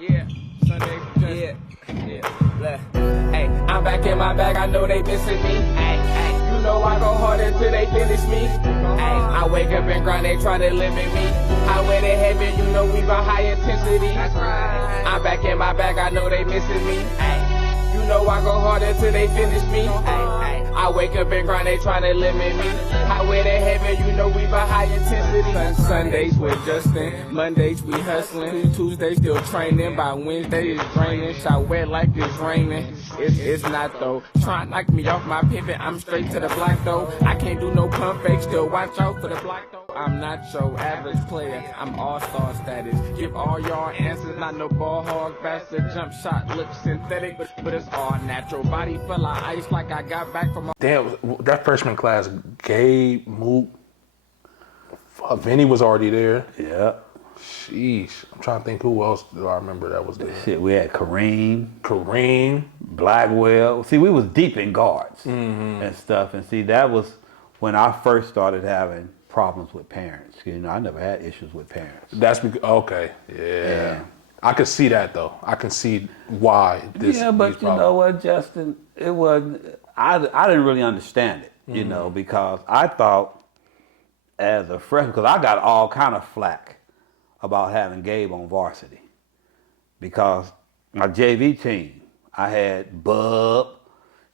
Yeah, Sunday for Justin. Hey, I'm back in my bag, I know they missing me. Hey, you know I go hard until they finish me. Hey, I wake up and grind, they try to limit me. Highway to heaven, you know we run high intensity. That's right. I'm back in my bag, I know they missing me. Hey, you know I go hard until they finish me. Hey, I wake up and grind, they try to limit me. Highway to heaven, you know we run high intensity. Sundays with Justin, Mondays we hustling, Tuesdays still training, by Wednesday it's draining, shot wet like it's raining. It's not though, try to knock me off my pivot, I'm straight to the block though. I can't do no pump fake, still watch out for the block though. I'm not your average player, I'm all-star status. Give all y'all answers, not no ball hog bastard. Jump shot looks synthetic, but it's all natural. Body full of ice like I got back from a... Damn, that freshman class, Gabe, Mook, Vinny was already there. Yeah. Sheesh. I'm trying to think who else do I remember that was there. Shit, we had Kareem. Blackwell. See, we was deep in guards and stuff. And see, that was when I first started having problems with parents. You know, I never had issues with parents. That's because, okay, yeah. I could see that though. I can see why this. Yeah, but you know what, Justin? It wasn't. I didn't really understand it, you know, because I thought as a freshman, because I got all kind of flack about having Gabe on varsity, because my JV team, I had Bub,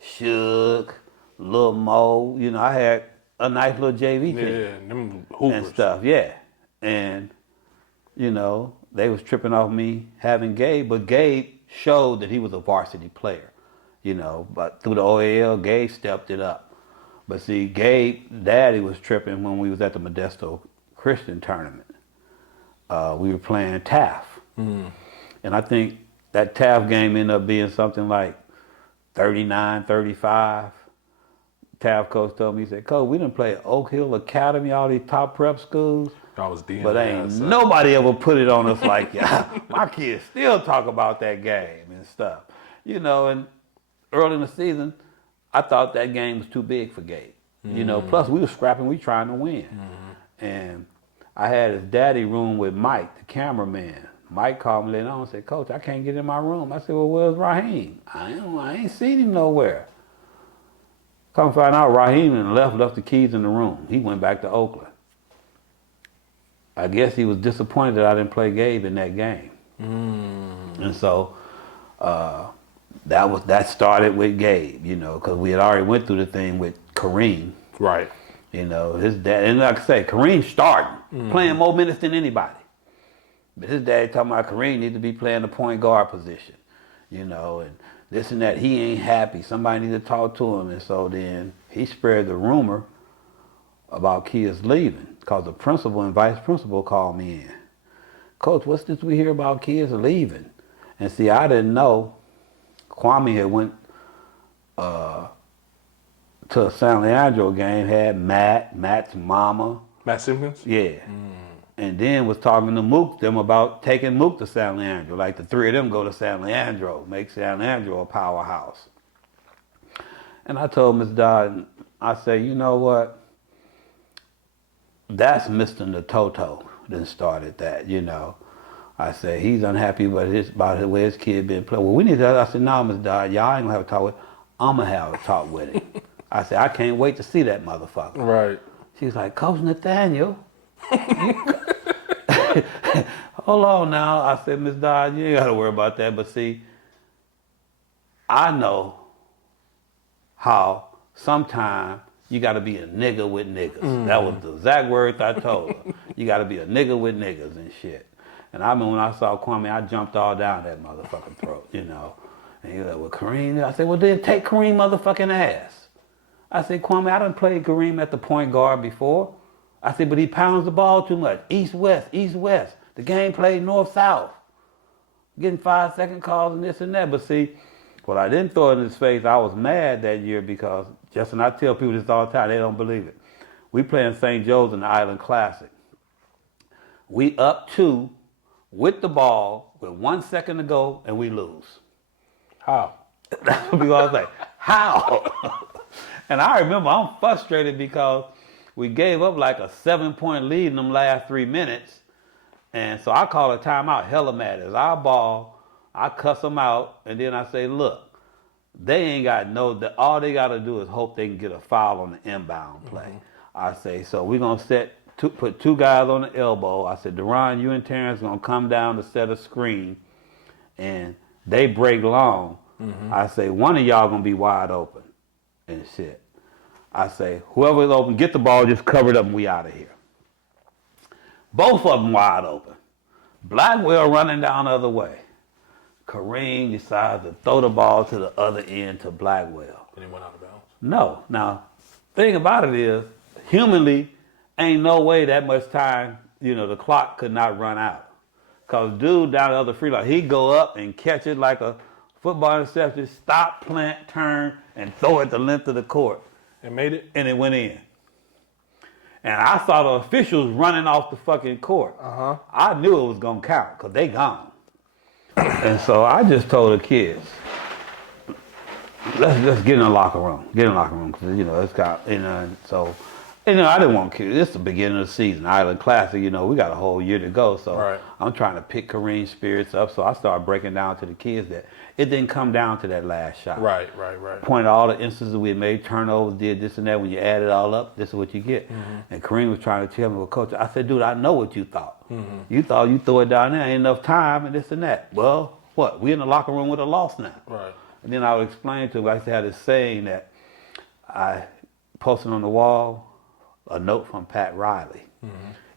Suge, Lil Mo, you know, I had a nice little JV team. Yeah, them hoopers. And stuff, yeah. And, you know, they was tripping off me having Gabe, but Gabe showed that he was a varsity player, you know, but through the OAL, Gabe stepped it up. But see, Gabe, Daddy was tripping when we was at the Modesto Christian tournament. We were playing TAF. And I think that TAF game ended up being something like 39-35. TAF coach told me, he said, Coach, we done play Oak Hill Academy, all these top prep schools. I was DMing, but ain't nobody ever put it on us like, yeah, my kids still talk about that game and stuff. You know, and early in the season, I thought that game was too big for Gabe. You know, plus we were scrapping, we trying to win. And I had his daddy room with Mike, the cameraman. Mike called me later on and said, Coach, I can't get in my room. I said, well, where's Raheem? I ain't seen him nowhere. Come find out, Raheem left the keys in the room. He went back to Oakland. I guess he was disappointed that I didn't play Gabe in that game. And so that started with Gabe, you know, because we had already went through the thing with Kareem. Right. You know, his dad, and like I say, Kareem starting, playing more minutes than anybody. But his dad talking about Kareem need to be playing the point guard position, you know, and this and that. He ain't happy. Somebody need to talk to him. And so then he spread the rumor about kids leaving, because the principal and vice principal called me in. Coach, what's this we hear about kids leaving? And see, I didn't know Kwame had went to a San Leandro game, had Matt's mama. Matt Simpkins? Yeah. And then was talking to Mook them about taking Mook to San Leandro. Like the three of them go to San Leandro, make San Leandro a powerhouse. And I told Ms. Dodd, I said, you know what? That's Mr. Natoto that started that, you know. I said, he's unhappy about the way his kid been playing. Well, we need to, I said, no, Ms. Dodd, y'all ain't gonna have a talk with him. I'm gonna have a talk with him. I said, I can't wait to see that motherfucker. Right. She's like, Coach Nathaniel. Hold on now. I said, Ms. Dodd, you ain't gotta worry about that. But see, I know how sometimes you gotta be a nigga with niggas. That was the exact words I told her. You gotta be a nigga with niggas and shit. And I mean, when I saw Kwame, I jumped all down that motherfucking throat, you know. And he was like, well, Kareem, I said, well, then take Kareem motherfucking ass. I said, Kwame, I done played Kareem at the point guard before. I said, but he pounds the ball too much. East-west, east-west. The game played north-south. Getting 5-second calls and this and that. But see, what I didn't throw in his face, I was mad that year because, Justin, I tell people this all the time, they don't believe it. We playing St. Joe's in the Island Classic. We up 2 with the ball with 1 second to go and we lose. How? That's what people always say. How? And I remember I'm frustrated because we gave up like a 7-point lead in them last 3 minutes. And so I call a timeout hella mad. As our ball I cuss them out, and then I say, look, they ain't got all they got to do is hope they can get a foul on the inbound play. I say, so we're going to put 2 guys on the elbow. I said, Deron, you and Terrence going to come down to set a screen, and they break long. I say, one of y'all going to be wide open and shit. I say, whoever's open, get the ball, just cover it up, and we out of here. Both of them wide open. Blackwell running down the other way. Kareem decides to throw the ball to the other end to Blackwell. And he went out of bounds. No. Now, thing about it is, humanly, ain't no way that much time, the clock could not run out. Because dude down the other free line, he'd go up and catch it like a football interception, stop, plant, turn, and throw it the length of the court. And made it? And it went in. And I saw the officials running off the fucking court. I knew it was going to count because they gone. And so I just told the kids, let's get in the locker room. Get in the locker room because, it's got, so, I didn't want kids. This is the beginning of the season. Island Classic, we got a whole year to go. So I'm trying to pick Kareem's spirits up. So I started breaking down to the kids that it didn't come down to that last shot. Right. Pointed all the instances we had made, turnovers, did this and that. When you add it all up, this is what you get. And Kareem was trying to tell me, well, Coach, I said, dude, I know what you thought. You thought you throw it down there, ain't enough time, and this and that. Well, what? We in the locker room with a loss now. Right. And then I would explain to him, I used to have this saying that I posted on the wall, a note from Pat Riley.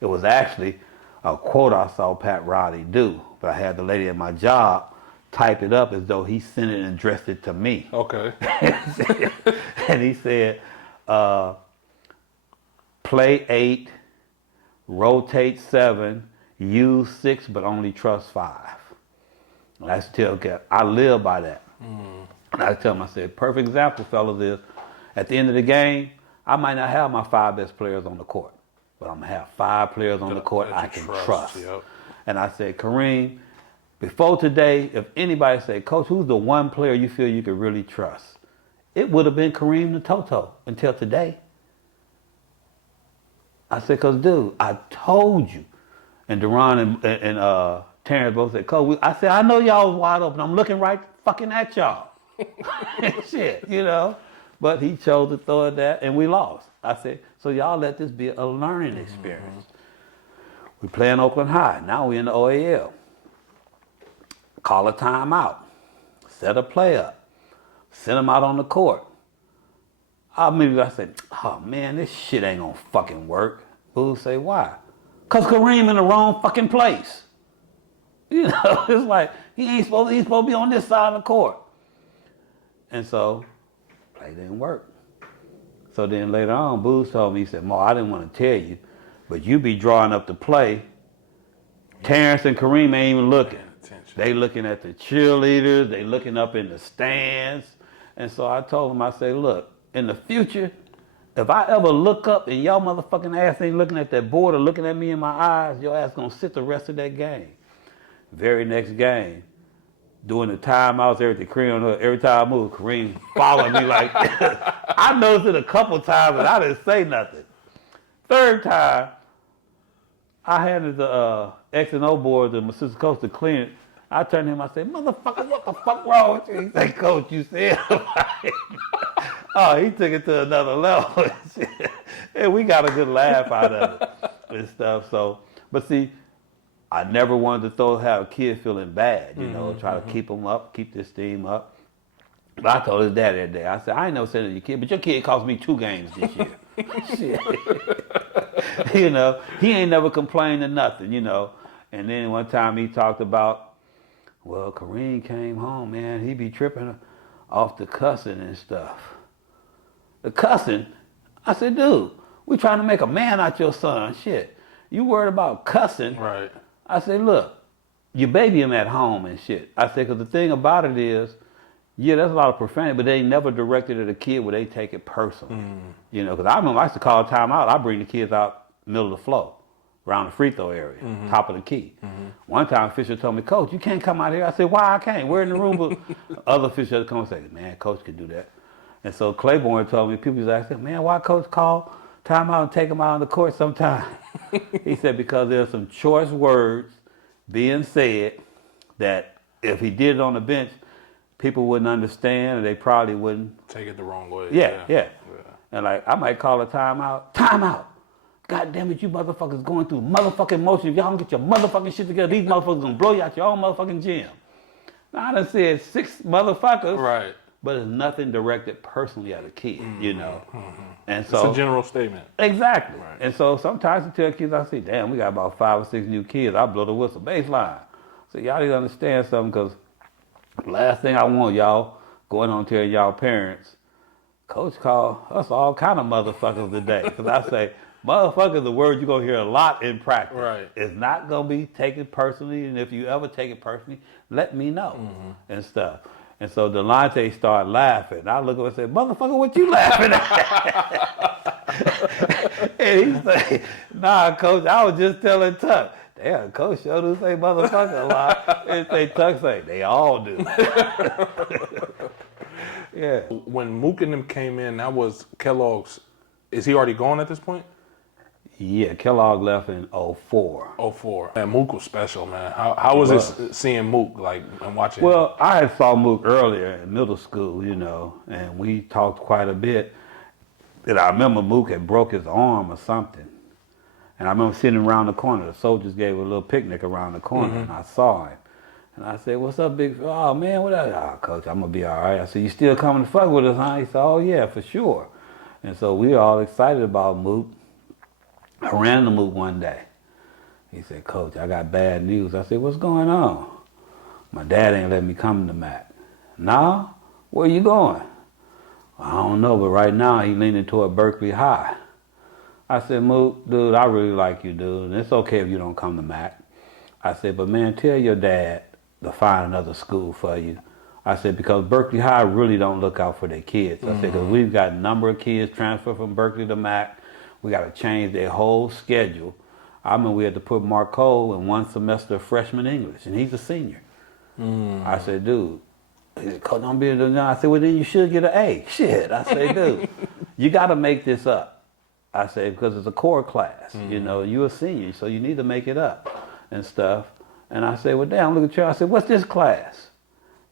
It was actually a quote I saw Pat Riley do, but I had the lady at my job type it up as though he sent it and addressed it to me. Okay. And he said, play 8, rotate 7, use 6, but only trust 5. And I still get, I live by that. And I tell him, I said, perfect example, fellas, is at the end of the game, I might not have my 5 best players on the court, but I'm going to have 5 players on the court I can trust. Yep. And I said, Kareem, before today, if anybody say, Coach, who's the one player you feel you could really trust? It would have been Kareem the Toto until today. I said, because, dude, I told you. And Deron and Terrence both said, Coach, I said, I know y'all was wide open. I'm looking right fucking at y'all. Shit, But he chose to throw it that, and we lost. I said, so y'all let this be a learning experience. We playing Oakland High. Now we in the OAL. Call a timeout. Set a play up. Send them out on the court. I said, oh man, this shit ain't gonna fucking work. Boo say, why? Cause Kareem in the wrong fucking place. It's like he's supposed to be on this side of the court. And so, play didn't work. So then later on, Booz told me, he said, Mo, I didn't want to tell you, but you be drawing up the play. Terrence and Kareem ain't even looking. They looking at the cheerleaders, they looking up in the stands. And so I told him, I said, look, in the future, if I ever look up and y'all motherfucking ass ain't looking at that board or looking at me in my eyes, your ass gonna sit the rest of that game. Very next game, doing the timeouts, everything, Kareem, every time I move, Kareem following me like, I noticed it a couple times, but I didn't say nothing. Third time, I handed the X and O board to my sister coach to clean it. I turned to him, I said, motherfucker, what the fuck wrong with you? He said, Coach, you said oh, he took it to another level. And we got a good laugh out of it and stuff. So, but see, I never wanted to have a kid feeling bad, try to keep him up, keep this team up. But I told his dad that day, I said, I ain't never said to your kid, but your kid cost me 2 games this year. Shit. He ain't never complained of nothing, And then one time he talked about, well, Kareem came home, man, he be tripping off the cussing and stuff. The cussing? I said, dude, we trying to make a man out your son. Shit. You worried about cussing? Right. I said, look, you baby him at home and shit. I said, because the thing about it is, yeah, there's a lot of profanity, but they ain't never directed at a kid where they take it personal. Because I remember I used to call a timeout. I bring the kids out middle of the floor, around the free throw area, top of the key. One time, official told me, Coach, you can't come out here. I said, why I can't? We're in the room. But other officials come and say, man, Coach could do that. And so Claiborne told me, people used to ask him, man, why Coach call timeout and take him out on the court sometime? He said, because there's some choice words being said that if he did it on the bench, people wouldn't understand, or they probably wouldn't Take it the wrong way. yeah. And like, I might call a timeout. Timeout. God damn it, you motherfuckers going through motherfucking motion. If y'all don't get your motherfucking shit together, these motherfuckers gonna blow you out your own motherfucking gym. Now, I done said 6 motherfuckers. Right. But it's nothing directed personally at a kid, you know. And It's so a general statement. exactly. Right. And so sometimes I tell kids, I say, damn, we got about 5 or 6 new kids. I blow the whistle, baseline. So y'all need to understand something, because last thing I want y'all going on telling y'all parents, Coach called us all kind of motherfuckers today. Because I say, motherfucker is a word you're going to hear a lot in practice. Right. It's not going to be taken personally. And if you ever take it personally, let me know and stuff. And so Delonte started laughing. I look at him and say, motherfucker, what you laughing at? And he say, nah, Coach, I was just telling Tuck. Damn, Coach sure do say motherfucker a lot. And say, Tuck say, they all do. Yeah. When Mook and them came in, that was Kellogg's. Is he already gone at this point? Yeah, Kellogg left in 04. 04. And Mook was special, man. How was it seeing Mook, like, and watching him? Well, I had saw Mook earlier in middle school, you know, and we talked quite a bit. And I remember Mook had broke his arm or something. And I remember sitting around the corner. The soldiers gave a little picnic around the corner, and I saw him. And I said, what's up, big? Oh, man, what up? Oh, Coach, I'm going to be all right. I said, you still coming to fuck with us, huh? He said, oh, yeah, for sure. And so we were all excited about Mook. I ran to Mook one day. He said, Coach, I got bad news. I said, what's going on? My dad ain't let me come to Mac. Nah? Where you going? I don't know, but right now he leaning toward Berkeley High. I said, Mook, dude, I really like you, dude, and it's okay if you don't come to Mac. I said, but man, tell your dad to find another school for you. I said, because Berkeley High really don't look out for their kids. I said, because we've got a number of kids transfer from Berkeley to Mac. We got to change their whole schedule. I mean, we had to put Marco in one semester of freshman English, and he's a senior. I said, dude, he said, Coach, don't be a I said, well, then you should get an A. Shit. I said, dude, you got to make this up. I said, because it's a core class. You know, you're a senior, so you need to make it up and stuff. And I said, well, damn, look at you. I said, what's this class?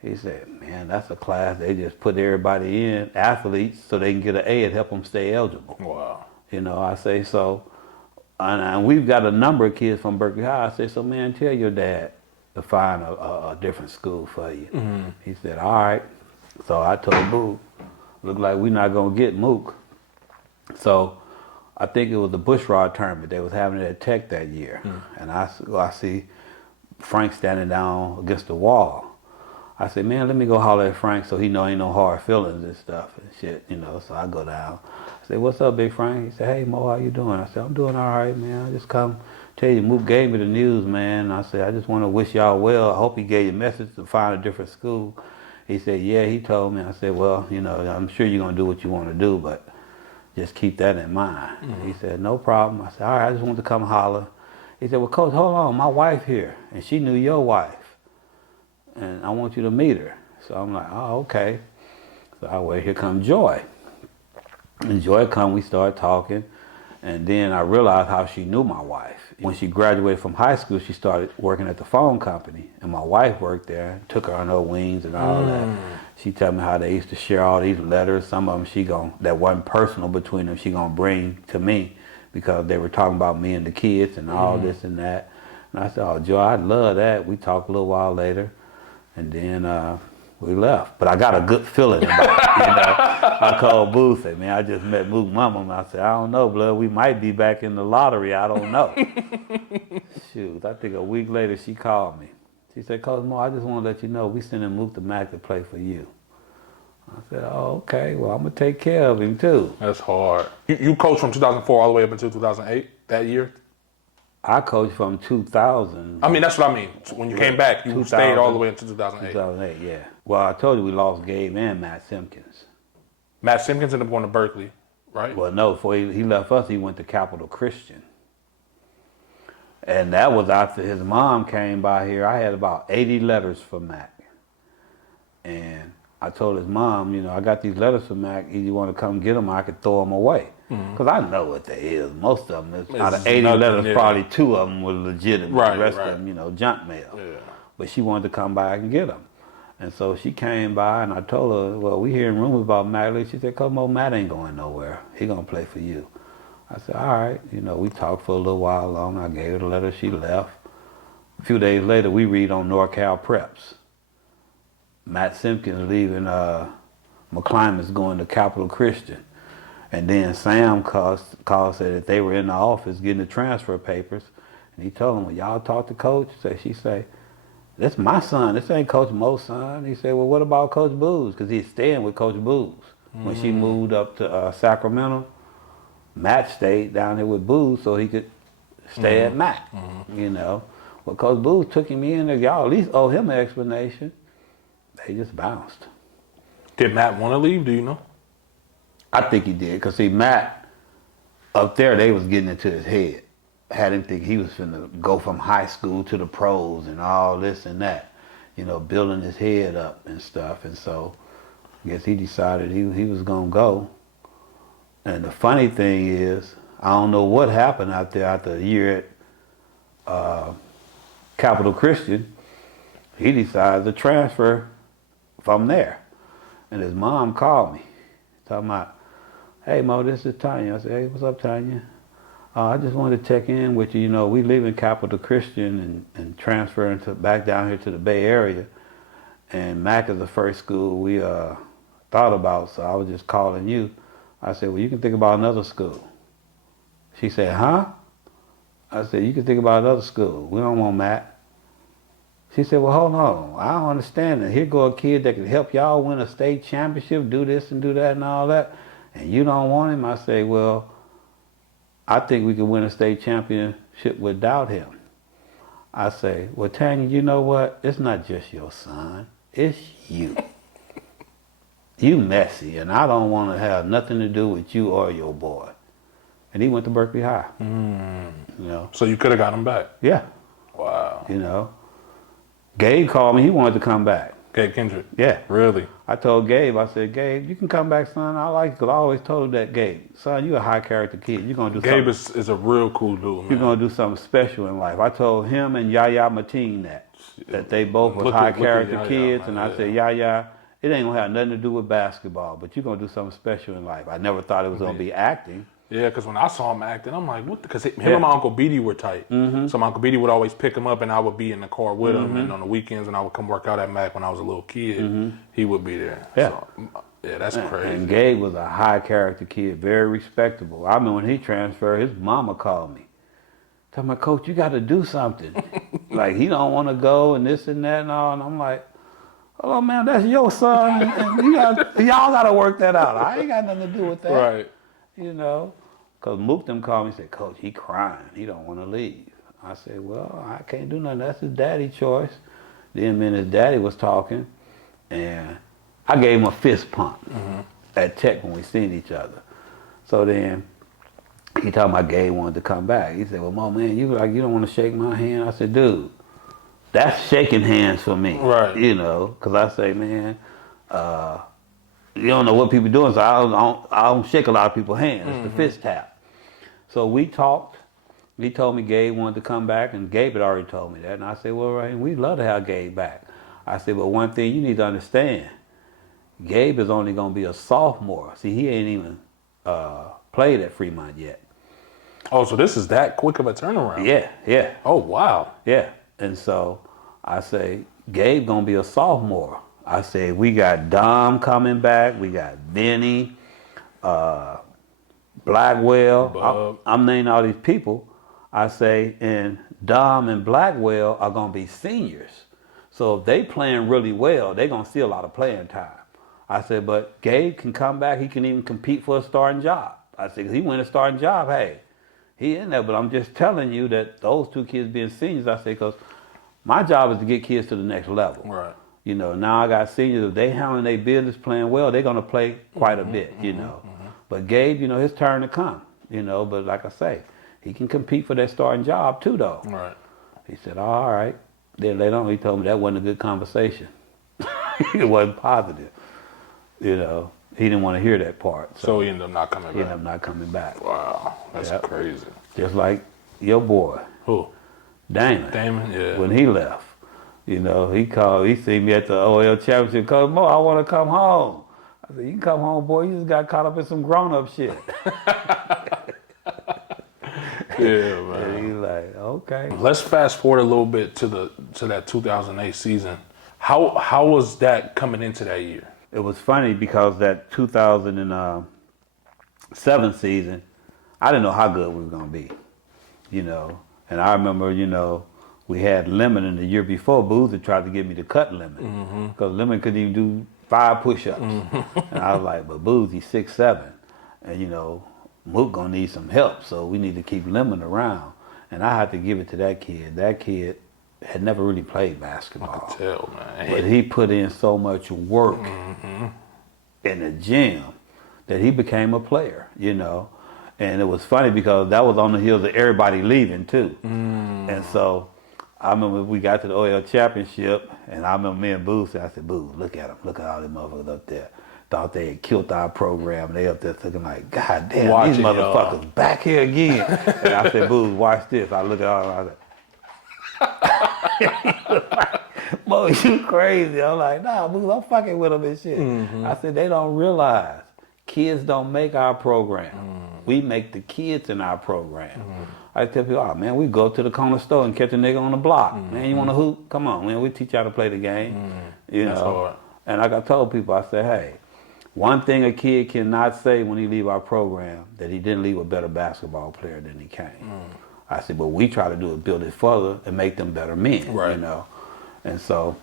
He said, man, that's a class they just put everybody in, athletes, so they can get an A and help them stay eligible. Wow. You know, I say, so, and we've got a number of kids from Berkeley High. I say, so man, tell your dad to find a different school for you. He said, all right. So I told Mook, look like we're not going to get Mook. So I think it was the Bushrod tournament. They was having it at Tech that year. And I see Frank standing down against the wall. I said, man, let me go holler at Frank so he know ain't no hard feelings and stuff and shit, you know. So I go down. I said, what's up, Big Frank? He said, hey, Mo, how you doing? I said, I'm doing all right, man. I just come tell you, Mook gave me the news, man. I said, I just want to wish y'all well. I hope he gave you a message to find a different school. He said, yeah, he told me. I said, well, you know, I'm sure you're going to do what you want to do, but just keep that in mind. He said, no problem. I said, all right, I just wanted to come holler. He said, well, Coach, hold on, my wife here, and she knew your wife, and I want you to meet her. So I'm like, oh, okay. So I wait, here comes Joy. And Joy come, we start talking, and then I realized how she knew my wife. When she graduated from high school, she started working at the phone company, and my wife worked there, took her on her wings and all that. She told me how they used to share all these letters. Some of them that wasn't personal between them, she gonna bring to me because they were talking about me and the kids and all this and that. And I said, oh, Joy, I'd love that. We talked a little while later, and then we left. But I got a good feeling about it, you know. I called Booth, said, man, I just met Mook Mama. And I said, I don't know, blood. We might be back in the lottery. I don't know. Shoot, I think a week later she called me. She said, Coach Mo, I just want to let you know we sending Mook to Mac to play for you. I said, oh, okay. Well, I'm going to take care of him, too. That's hard. You coached from 2004 all the way up until 2008, that year? I coached from 2000. I mean, that's what I mean. When you came back, you stayed all the way until 2008. 2008, yeah. Well, I told you we lost Gabe and Matt Simpkins. Matt Simpkins ended up going to Berkeley, right? Well, no, before he left us, he went to Capital Christian. And that was after his mom came by here. I had about 80 letters for Mac. And I told his mom, you know, I got these letters for Mac. If you want to come get them, I could throw them away. Because I know what they is. Most of them, out of 80 letters, probably 2 of them were legitimate. The rest of them, you know, junk mail. Yeah. but she wanted to come back and get him. And so she came by, and I told her, well, we hearing rumors about Matt Lee. She said, come on, Matt ain't going nowhere. He going to play for you. I said, all right. You know, we talked for a little while longer. I gave her the letter. She left. A few days later, we read on NorCal Preps. Matt Simpkins leaving McClymonds going to Capital Christian. And then Sam called, said that they were in the office getting the transfer papers. And he told them, well, y'all talk to Coach? She say, that's my son. This ain't Coach Mo's son. He said, well, what about Coach Booz? Because he's staying with Coach Booz. When she moved up to Sacramento, Matt stayed down there with Booz so he could stay at Matt, you know. Well, Coach Booz took him in there. Y'all at least owe him an explanation. They just bounced. Did Matt want to leave? Do you know? I think he did, because see, Matt, up there, they was getting into his head. Had him think he was finna go from high school to the pros and all this and that, you know, building his head up and stuff. And so I guess he decided he was gonna go. And the funny thing is, I don't know what happened out there after a year at Capital Christian. He decided to transfer from there. And his mom called me, talking about, hey, Mo, this is Tanya. I said, hey, what's up, Tanya? I just wanted to check in with you. You know, we leaving Capital Christian and transferring back down here to the Bay Area. And Mac is the first school we thought about, so I was just calling you. I said, well, you can think about another school. She said, huh? I said, you can think about another school. We don't want Matt. She said, well, hold on. I don't understand it. Here go a kid that can help y'all win a state championship, do this and do that and all that, and you don't want him? I say, well, I think we can win a state championship without him. I say, well, Tanya, you know what? It's not just your son. It's you. You messy, and I don't want to have nothing to do with you or your boy. And he went to Berkeley High. You know. So you could have got him back? Yeah. Wow. You know. Gabe called me. He wanted to come back. Gabe Kendrick? Yeah. Really? I told Gabe, I said, Gabe, you can come back, son. I like it, because I always told that Gabe, son, you a high character kid. You're going to do Gabe something. is a real cool dude, man. You're going to do something special in life. I told him and Yaya Mateen that they both were high character kids. Man, and I said, Yaya, it ain't going to have nothing to do with basketball, but you're going to do something special in life. I never thought it was going to be acting. Yeah, because when I saw him acting, I'm like, what? Because him and my Uncle Beatty were tight. So my Uncle Beatty would always pick him up, and I would be in the car with him. And on the weekends, when I would come work out at Mac when I was a little kid, he would be there. Yeah. So, yeah, that's crazy. And Gabe was a high character kid, very respectable. I remember when he transferred, his mama called me. Tell my coach, you got to do something. Like, he don't want to go and this and that and all. And I'm like, oh, man, that's your son. And y'all got to work that out. I ain't got nothing to do with that. Right. You know, because Mook them called me and said, Coach, he crying. He don't want to leave. I said, well, I can't do nothing. That's his daddy's choice. Then me and his daddy was talking, and I gave him a fist pump at Tech when we seen each other. So then he told my Gabe wanted to come back. He said, well, Mo, man, you don't want to shake my hand? I said, dude, that's shaking hands for me. Right. You know, because I say, man, you don't know what people doing, so I don't shake a lot of people's hands. It's the fist tap. So we talked. He told me Gabe wanted to come back, and Gabe had already told me that. And I said, well, right, we'd love to have Gabe back. I said, but one thing you need to understand, Gabe is only going to be a sophomore. See, he ain't even played at Fremont yet. Oh, so this is that quick of a turnaround? Yeah. Oh, wow. Yeah. And so I say, Gabe going to be a sophomore. I said, we got Dom coming back. We got Vinny, Blackwell. I'm naming all these people. I say, and Dom and Blackwell are going to be seniors. So if they playing really well, they're going to see a lot of playing time. I said, but Gabe can come back. He can even compete for a starting job. I said, 'cause he win a starting job, hey, he in there. But I'm just telling you that those two kids being seniors, I say, because my job is to get kids to the next level. Right. You know, now I got seniors, if they handling their business playing well, they're going to play quite a bit, you know. But Gabe, you know, his turn to come, you know. But like I say, he can compete for that starting job too, though. Right. He said, all right. Then later on, he told me that wasn't a good conversation. It wasn't positive. You know, he didn't want to hear that part. So he ended up not coming back. He ended up not coming back. Wow, that's crazy. Just like your boy. Who? Damon. Damon, yeah. When he left. You know, he seen me at the OL championship. Coach Mo, I want to come home. I said, you can come home, boy. You just got caught up in some grown-up shit. Yeah, man. And he's like, okay. Let's fast forward a little bit to that 2008 season. How was that coming into that year? It was funny because that 2007 season, I didn't know how good we were going to be, you know. And I remember, you know, we had Lemon in the year before. Boozer tried to get me to cut Lemon because Lemon couldn't even do 5 push-ups. And I was like, but Booze, he's 6'7", and you know, Mook gonna need some help, so we need to keep Lemon around. And I had to give it to that kid. That kid had never really played basketball. I could tell, man. But he put in so much work in the gym that he became a player, you know. And it was funny because that was on the heels of everybody leaving too. And so I remember we got to the OL championship, and I remember me and Booze said, I said, Booze, look at them. Look at all them motherfuckers up there. Thought they had killed our program. They up there thinking like, God damn, these motherfuckers back here again. And I said, Booze, watch this. I look at all of them. I said, Mo, you crazy. I'm like, nah, Booze, I'm fucking with them and shit. I said, they don't realize kids don't make our program. We make the kids in our program. I tell people, oh man, we go up to the corner store and catch a nigga on the block. Man, you want to hoop? Come on, man, we teach you how to play the game. You know. Hard. And like I told people, I said, hey, one thing a kid cannot say when he leave our program, that he didn't leave a better basketball player than he came. I said, but we try to do is build it further and make them better men, you know. And so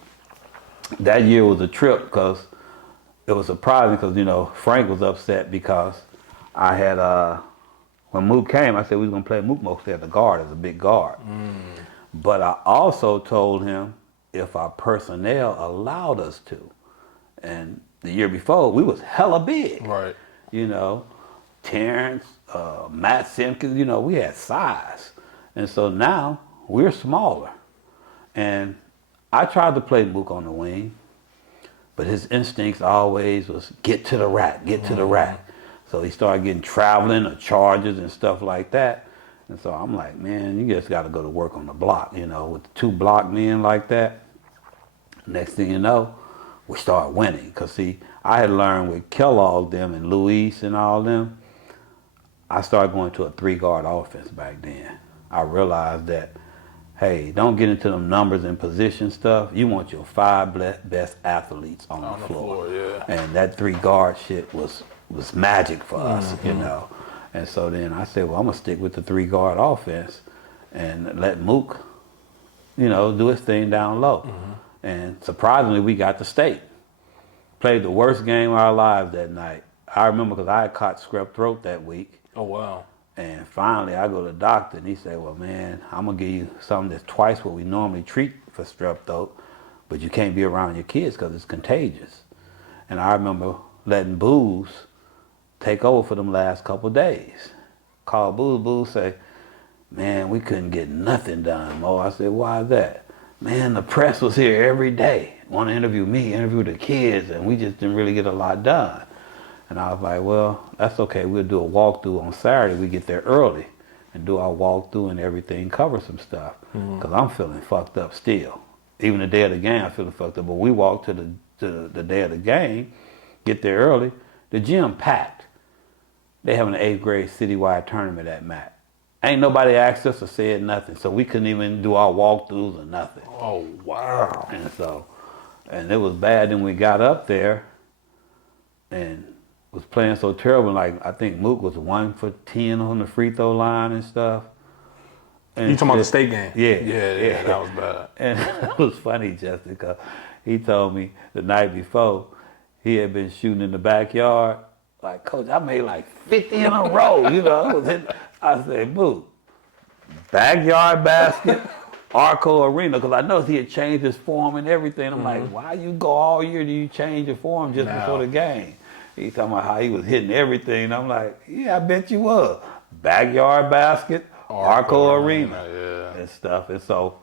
that year was a trip because it was surprising because, you know, Frank was upset because I had, when Mook came, I said we was going to play Mook mostly at the guard as a big guard. But I also told him if our personnel allowed us to. And the year before, we was hella big. Right. You know, Terrence, Matt Simpkins, you know, we had size. And so now we're smaller. And I tried to play Mook on the wing, but his instincts always was get to the rack, get to the rack. So he started getting traveling or charges and stuff like that. And so I'm like, man, you just got to go to work on the block, you know, with the 2 block men like that. Next thing you know, we start winning. Because, see, I had learned with Kellogg them and Luis and all them, I started going to a 3-guard offense back then. I realized that, hey, don't get into them numbers and position stuff. You want your 5 best athletes on the floor. And that 3-guard shit was magic for us, you know. And so then I said, well, I'm going to stick with the 3-guard offense and let Mook, you know, do his thing down low. And surprisingly, we got the state. Played the worst game of our lives that night. I remember because I had caught strep throat that week. Oh, wow. And finally, I go to the doctor, and he said, well, man, I'm going to give you something that's twice what we normally treat for strep throat, but you can't be around your kids because it's contagious. And I remember letting Booze take over for them last couple of days. Called Booze say, man, we couldn't get nothing done, Mo. I said, why is that? Man, the press was here every day. Want to interview me, interview the kids, and we just didn't really get a lot done. And I was like, well, that's okay. We'll do a walkthrough on Saturday. We get there early and do our walkthrough and everything, cover some stuff. Because I'm feeling fucked up still. Even the day of the game, I'm feeling fucked up. But we walk to the day of the game, get there early, the gym packed. They having an 8th grade citywide tournament at Mac. Ain't nobody asked us or said nothing, so we couldn't even do our walkthroughs or nothing. Oh, wow. And it was bad. Then we got up there and was playing so terrible. Like, I think Mook was 1 for 10 on the free throw line and stuff. And You talking about the state game? Yeah, that was bad. And it was funny, Justin, because he told me the night before he had been shooting in the backyard. Like, Coach, I made like 50 in a row, you know. I said, Mook, backyard basket, Arco Arena, because I noticed he had changed his form and everything. I'm like, why you go all year, do you change your form just before the game? He's talking about how he was hitting everything. I'm like, yeah, I bet you was. Backyard basket, Arco Arena, and stuff. And so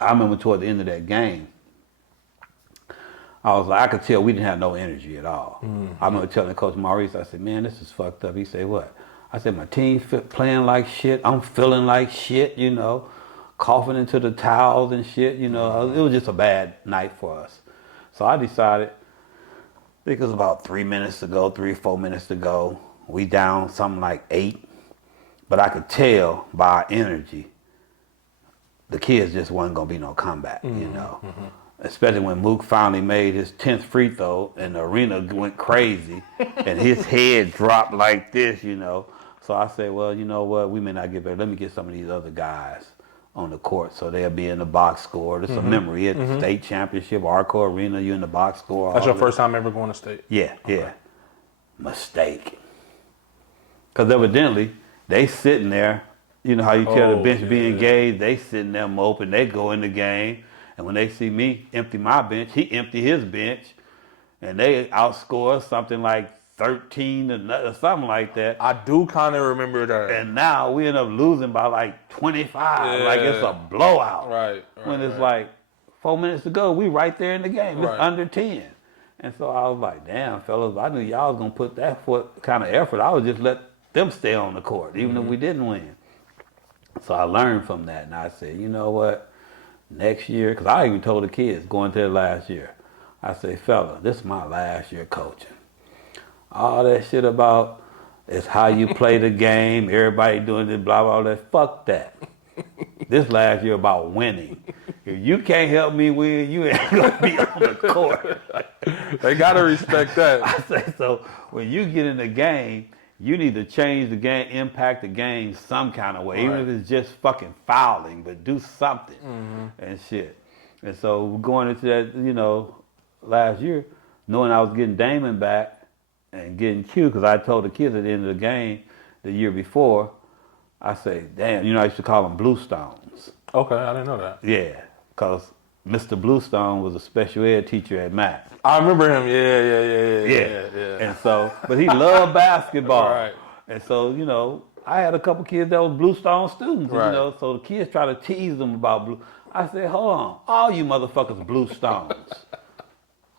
I remember toward the end of that game, I was like, I could tell we didn't have no energy at all. I remember telling Coach Maurice, I said, man, this is fucked up. He said, what? I said, my team playing like shit. I'm feeling like shit, you know. coughing into the towels and shit. You know, it was just a bad night for us. So I decided, I think it was about 3 minutes to go, 3 or 4 minutes to go. We down something like 8, but I could tell by our energy, the kids just wasn't gonna be no comeback, you know. Especially when Mook finally made his 10th free throw and the arena went crazy and his head dropped like this, you know. So I said, well, you know what, we may not get better. Let me get some of these other guys on the court so they'll be in the box score. It's a memory at the state championship, Arco Arena, you in the box score. That's your first time ever going to state? Yeah, yeah. Mistake. Because evidently, they sitting there, you know how you tell the bench be engaged, they sitting there moping, they go in the game. And when they see me empty my bench, he empty his bench, and they outscore something like 13 or something like that. I do kind of remember that. And now we end up losing by like 25, like it's a blowout. Right. When it's like 4 minutes to go, we right there in the game. It's under 10. And so I was like, damn, fellas, I knew y'all was going to put that kind of effort. I would just let them stay on the court, even if we didn't win. So I learned from that, and I said, you know what? Next year, because I even told the kids going to the last year, I say, fella, this is my last year coaching. All that shit about it's how you play the game, everybody doing this, blah, blah, blah, fuck that. This last year about winning. If you can't help me win, you ain't gonna be on the court. They gotta respect that. I say, so when you get in the game, you need to change the game, impact the game some kind of way, even if it's just fucking fouling, but do something and shit. And so going into that, you know, last year, knowing I was getting Damon back and getting Q, because I told the kids at the end of the game the year before, I say, damn, you know, I used to call them Bluestones. Okay, I didn't know that. Yeah, because Mr. Bluestone was a special ed teacher at Mac. I remember him. Yeah. And so, but he loved basketball. Right. And so, you know, I had a couple kids that was Bluestone students, Right. you know, so the kids try to tease them about Blue. I said, hold on, all you motherfuckers Bluestones.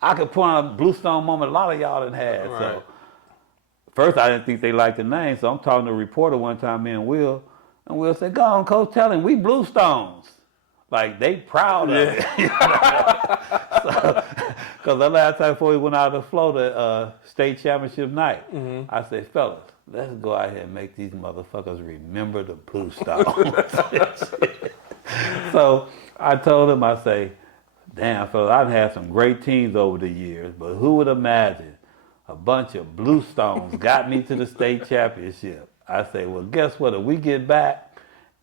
I could point out a Bluestone moment a lot of y'all done had. Right. So first I didn't think they liked the name, so I'm talking to a reporter one time, me and Will said, go on, coach, tell him we Bluestones. Like, they proud of it. Because the last time before we went out to Florida, state championship night, I said, fellas, let's go out here and make these motherfuckers remember the Bluestones. So I told him, I say, damn, fellas, I've had some great teams over the years, but who would imagine a bunch of Bluestones got me to the state championship? I say, well, guess what? If we get back,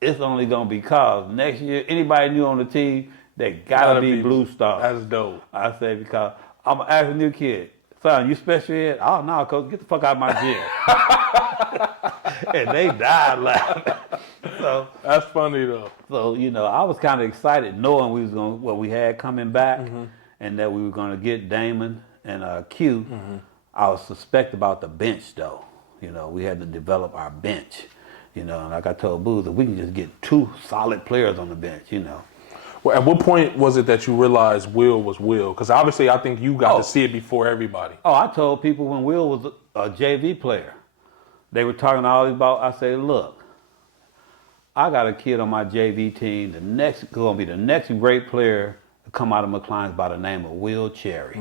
it's only going to be cause next year, anybody new on the team, they gotta be Bluestones. That's dope. I say, because I'm going to ask a new kid, son, you special ed? Oh, no, coach, get the fuck out of my gym. And they died laughing. So that's funny, though. So, you know, I was kind of excited knowing we was going what we had coming back and that we were going to get Damon and Q. I was suspect about the bench, though. You know, we had to develop our bench. You know, and like I told Booth, if we can just get 2 solid players on the bench, you know. Well, at what point was it that you realized Will was Will? Because obviously I think you got to see it before everybody. Oh, I told people when Will was a JV player, they were talking all about, I say, look, I got a kid on my JV team, going to be the next great player to come out of McLean's by the name of Will Cherry.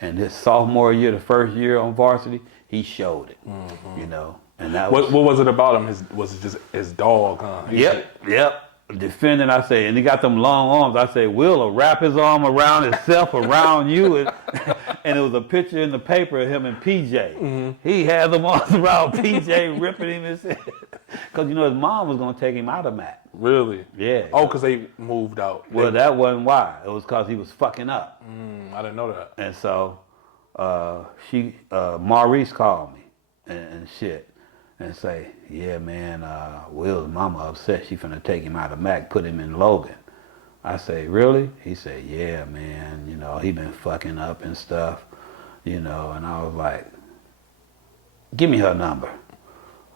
And his sophomore year, the first year on varsity, he showed it, you know. And that what was it about him? Was it just his dog, huh? Yep. Defending, I say, and he got them long arms. I say, Will wrap his arm around himself, around you. And it was a picture in the paper of him and PJ. He had them arms around PJ, ripping him his head. Because, you know, his mom was going to take him out of Mac. Really? Yeah. Oh, because they moved out. Well, that wasn't why. It was because he was fucking up. I didn't know that. And so Maurice called me and shit. And say, yeah, man, Will's mama upset. She finna take him out of Mac, put him in Logan. I say, really? He said, yeah, man, you know, he been fucking up and stuff, you know. And I was like, give me her number.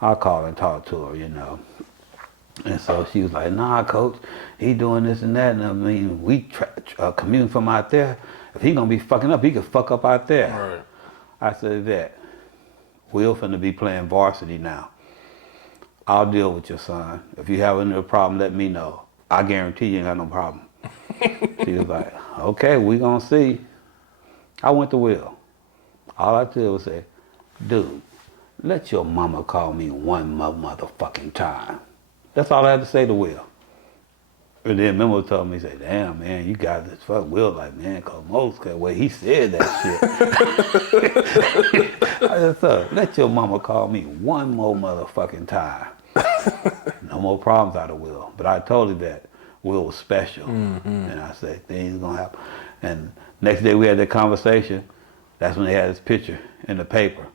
I'll call and talk to her, you know. And so she was like, nah, coach, he doing this and that. And I mean, we commute from out there. If he gonna be fucking up, he could fuck up out there. Right. I said, that. Will finna be playing varsity now. I'll deal with your son. If you have any problem, let me know. I guarantee you ain't got no problem. She was like, okay, we gonna see. I went to Will. All I did was say, dude, let your mama call me one more motherfucking time. That's all I had to say to Will. And then Memo told me, he said, damn, man, you got this. Fuck Will, like, man, cause most, cause way he said that shit. I just said, let your mama call me one more motherfucking time. No more problems out of Will. But I told him that Will was special. And I said, things gonna happen. And next day we had that conversation. That's when they had his picture in the paper.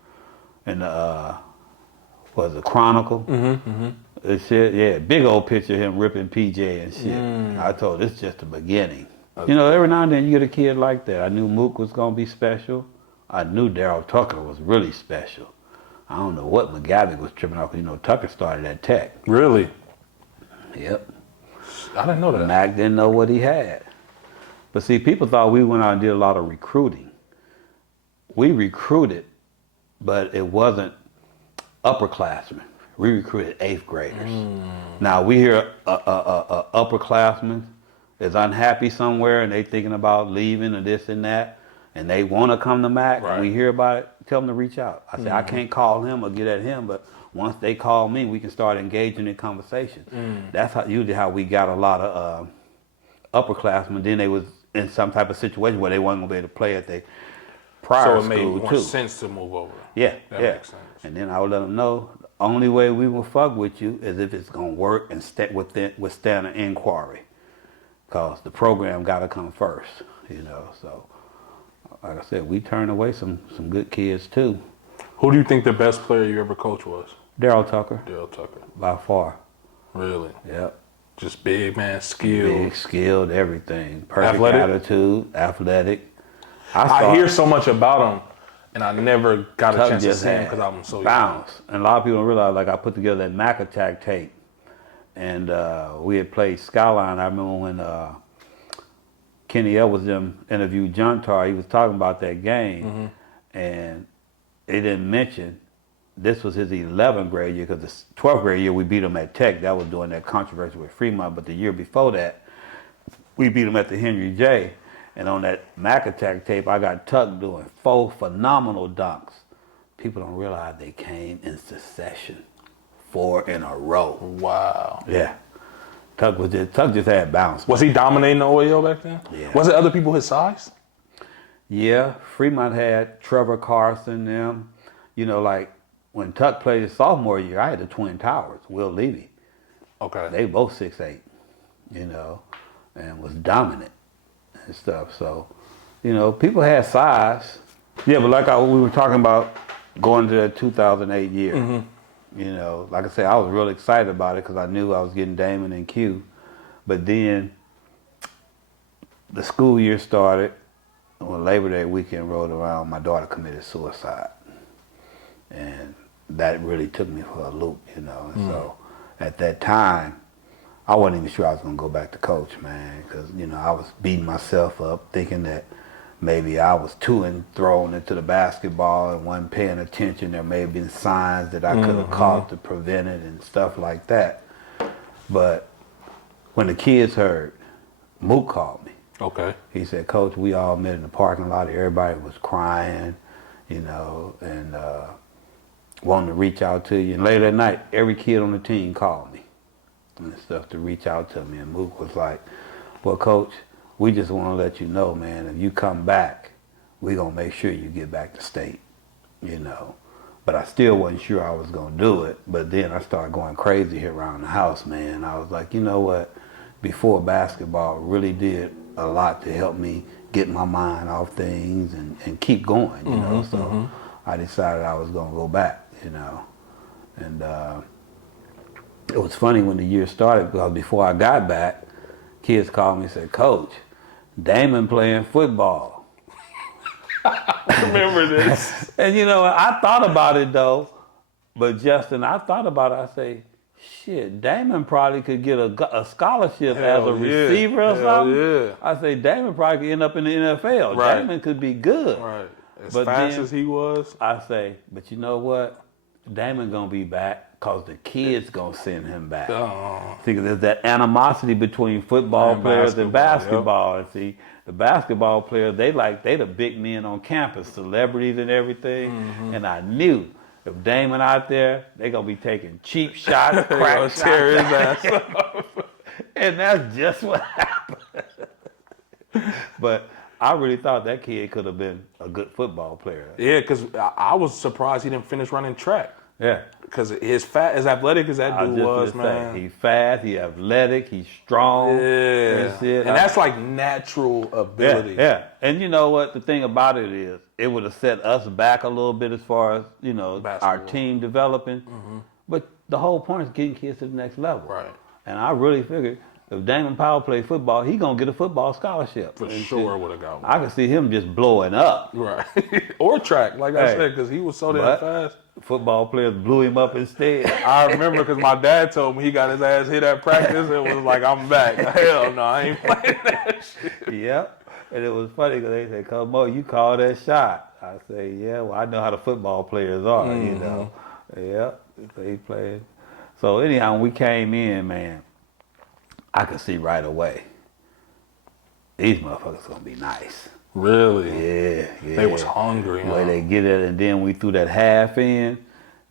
In the, was it Chronicle? It shit, yeah, big old picture of him ripping PJ and shit. I told this just the beginning. You know, every now and then you get a kid like that. I knew Mook was gonna be special. I knew Daryl Tucker was really special. I don't know what McGavick was tripping off. You know, Tucker started at Tech. Really? Yep. I didn't know that. Mac didn't know what he had. But see, people thought we went out and did a lot of recruiting. We recruited, but it wasn't upperclassmen. We recruited 8th graders. Now we hear a upperclassman is unhappy somewhere and they thinking about leaving or this and that, and they want to come to Mac. Right. And we hear about it, tell them to reach out. I say I can't call him or get at him, but once they call me, we can start engaging in conversation. That's usually how we got a lot of upperclassmen. Then they was in some type of situation where they weren't gonna be able to play at their prior So it made school more too. sense to move over. Yeah, That yeah. makes sense. And then I would let them know the only way we will fuck with you is if it's gonna work and withstand an inquiry, cause the program gotta come first, you know. So, like I said, we turned away some good kids too. Who do you think the best player you ever coached was? Daryl Tucker, Daryl Tucker. by far. Really? Yep. Just big man, skilled. Big, skilled, everything. Perfect Athletic? attitude, athletic. I hear so much about him, and I never got a Tuck chance to just see him had because I'm so young. bounce. And a lot of people don't realize, like, I put together that Mac Attack tape, and we had played Skyline. I remember when Kenny Edwards them interviewed John Tar, he was talking about that game, and they didn't mention this was his 11th grade year, because the 12th grade year we beat him at Tech. That was during that controversy with Fremont. But the year before that, we beat him at the Henry J. And on that Mac Attack tape, I got Tuck doing 4 phenomenal dunks. People don't realize they came in succession, 4 in a row. Wow. Yeah. Tuck just had bounce. Was he dominating the OAL back then? Yeah. Was it other people his size? Yeah, Fremont had Trevor Carson, them. You know, like when Tuck played his sophomore year, I had the Twin Towers, Will Levy. Okay. They both 6'8", you know, and was dominant and stuff. So, you know, people had size. Yeah, but like we were talking about going to the 2008 year, you know, like I said, I was really excited about it because I knew I was getting Damon and Q. But then the school year started. When Labor Day weekend rolled around, my daughter committed suicide. And that really took me for a loop, you know. And so at that time, I wasn't even sure I was going to go back to coach, man, because, you know, I was beating myself up thinking that maybe I was too thrown into the basketball and wasn't paying attention. There may have been signs that I could have caught to prevent it and stuff like that. But when the kids heard, Mook called me. Okay. He said, Coach, we all met in the parking lot. Everybody was crying, you know, and wanting to reach out to you. And later that night, every kid on the team called me and stuff to reach out to me. And Mook was like, well, Coach, we just want to let you know, man, if you come back, we're going to make sure you get back to state, you know. But I still wasn't sure I was going to do it. But then I started going crazy here around the house, man. I was like, you know what? Before basketball really did a lot to help me get my mind off things and keep going, you know. So I decided I was going to go back, you know. And it was funny when the year started because before I got back, kids called me and said, Coach, Damon playing football. I remember this. And, you know, I thought about it, though. But, Justin, I thought about it. I say, shit, Damon probably could get a scholarship as a receiver or something. Yeah. I say, Damon probably could end up in the NFL. Right. Damon could be good. Right. As But fast then as he was. I say, but you know what? Damon gonna be back because the kids gonna send him back. Oh. See, 'cause there's that animosity between football players and basketball. Yep. And see, the basketball players, they the big men on campus, celebrities and everything. Mm-hmm. And I knew if Damon out there, they gonna be taking cheap shots, crack shots. Tear his ass up. And that's just what happened. But I really thought that kid could have been a good football player. Yeah, because I was surprised he didn't finish running track. Yeah. Because as athletic as that dude was, man. He's fast, he's athletic, he's strong. Yeah. And that's like natural ability. Yeah. And you know what? The thing about it is, it would have set us back a little bit as far as, our team developing. Mm-hmm. But the whole point is getting kids to the next level. Right. And I really figured if Damon Powell played football, he going to get a football scholarship. For sure would have got one. I could see him just blowing up. Right. Or track, like I said, because he was so damn fast. Football players blew him up instead. I remember because my dad told me he got his ass hit at practice and was like, I'm back. Hell no, I ain't playing that shit. Yep. And it was funny because they said, "Come on, you call that shot." I say, "Yeah, well, I know how the football players are, Yep. So he played. So anyhow, when we came in, man, I could see right away these motherfuckers gonna be nice. Really? Yeah. They was hungry. The way they get it, and then we threw that half in.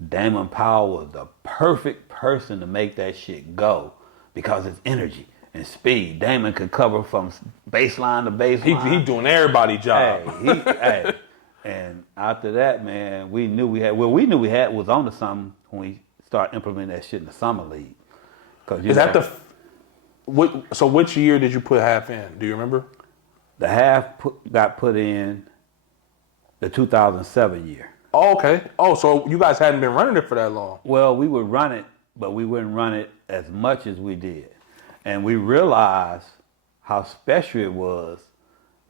Damon Powell was the perfect person to make that shit go because it's energy and speed. Damon could cover from baseline to baseline. He doing everybody's job. Hey. And after that, man, we knew we had was onto something when we started implementing that shit in the summer league. Is that so which year did you put half in? Do you remember? The half got put in the 2007 year. Oh, okay. Oh, so you guys hadn't been running it for that long. Well, we would run it, but we wouldn't run it as much as we did. And we realized how special it was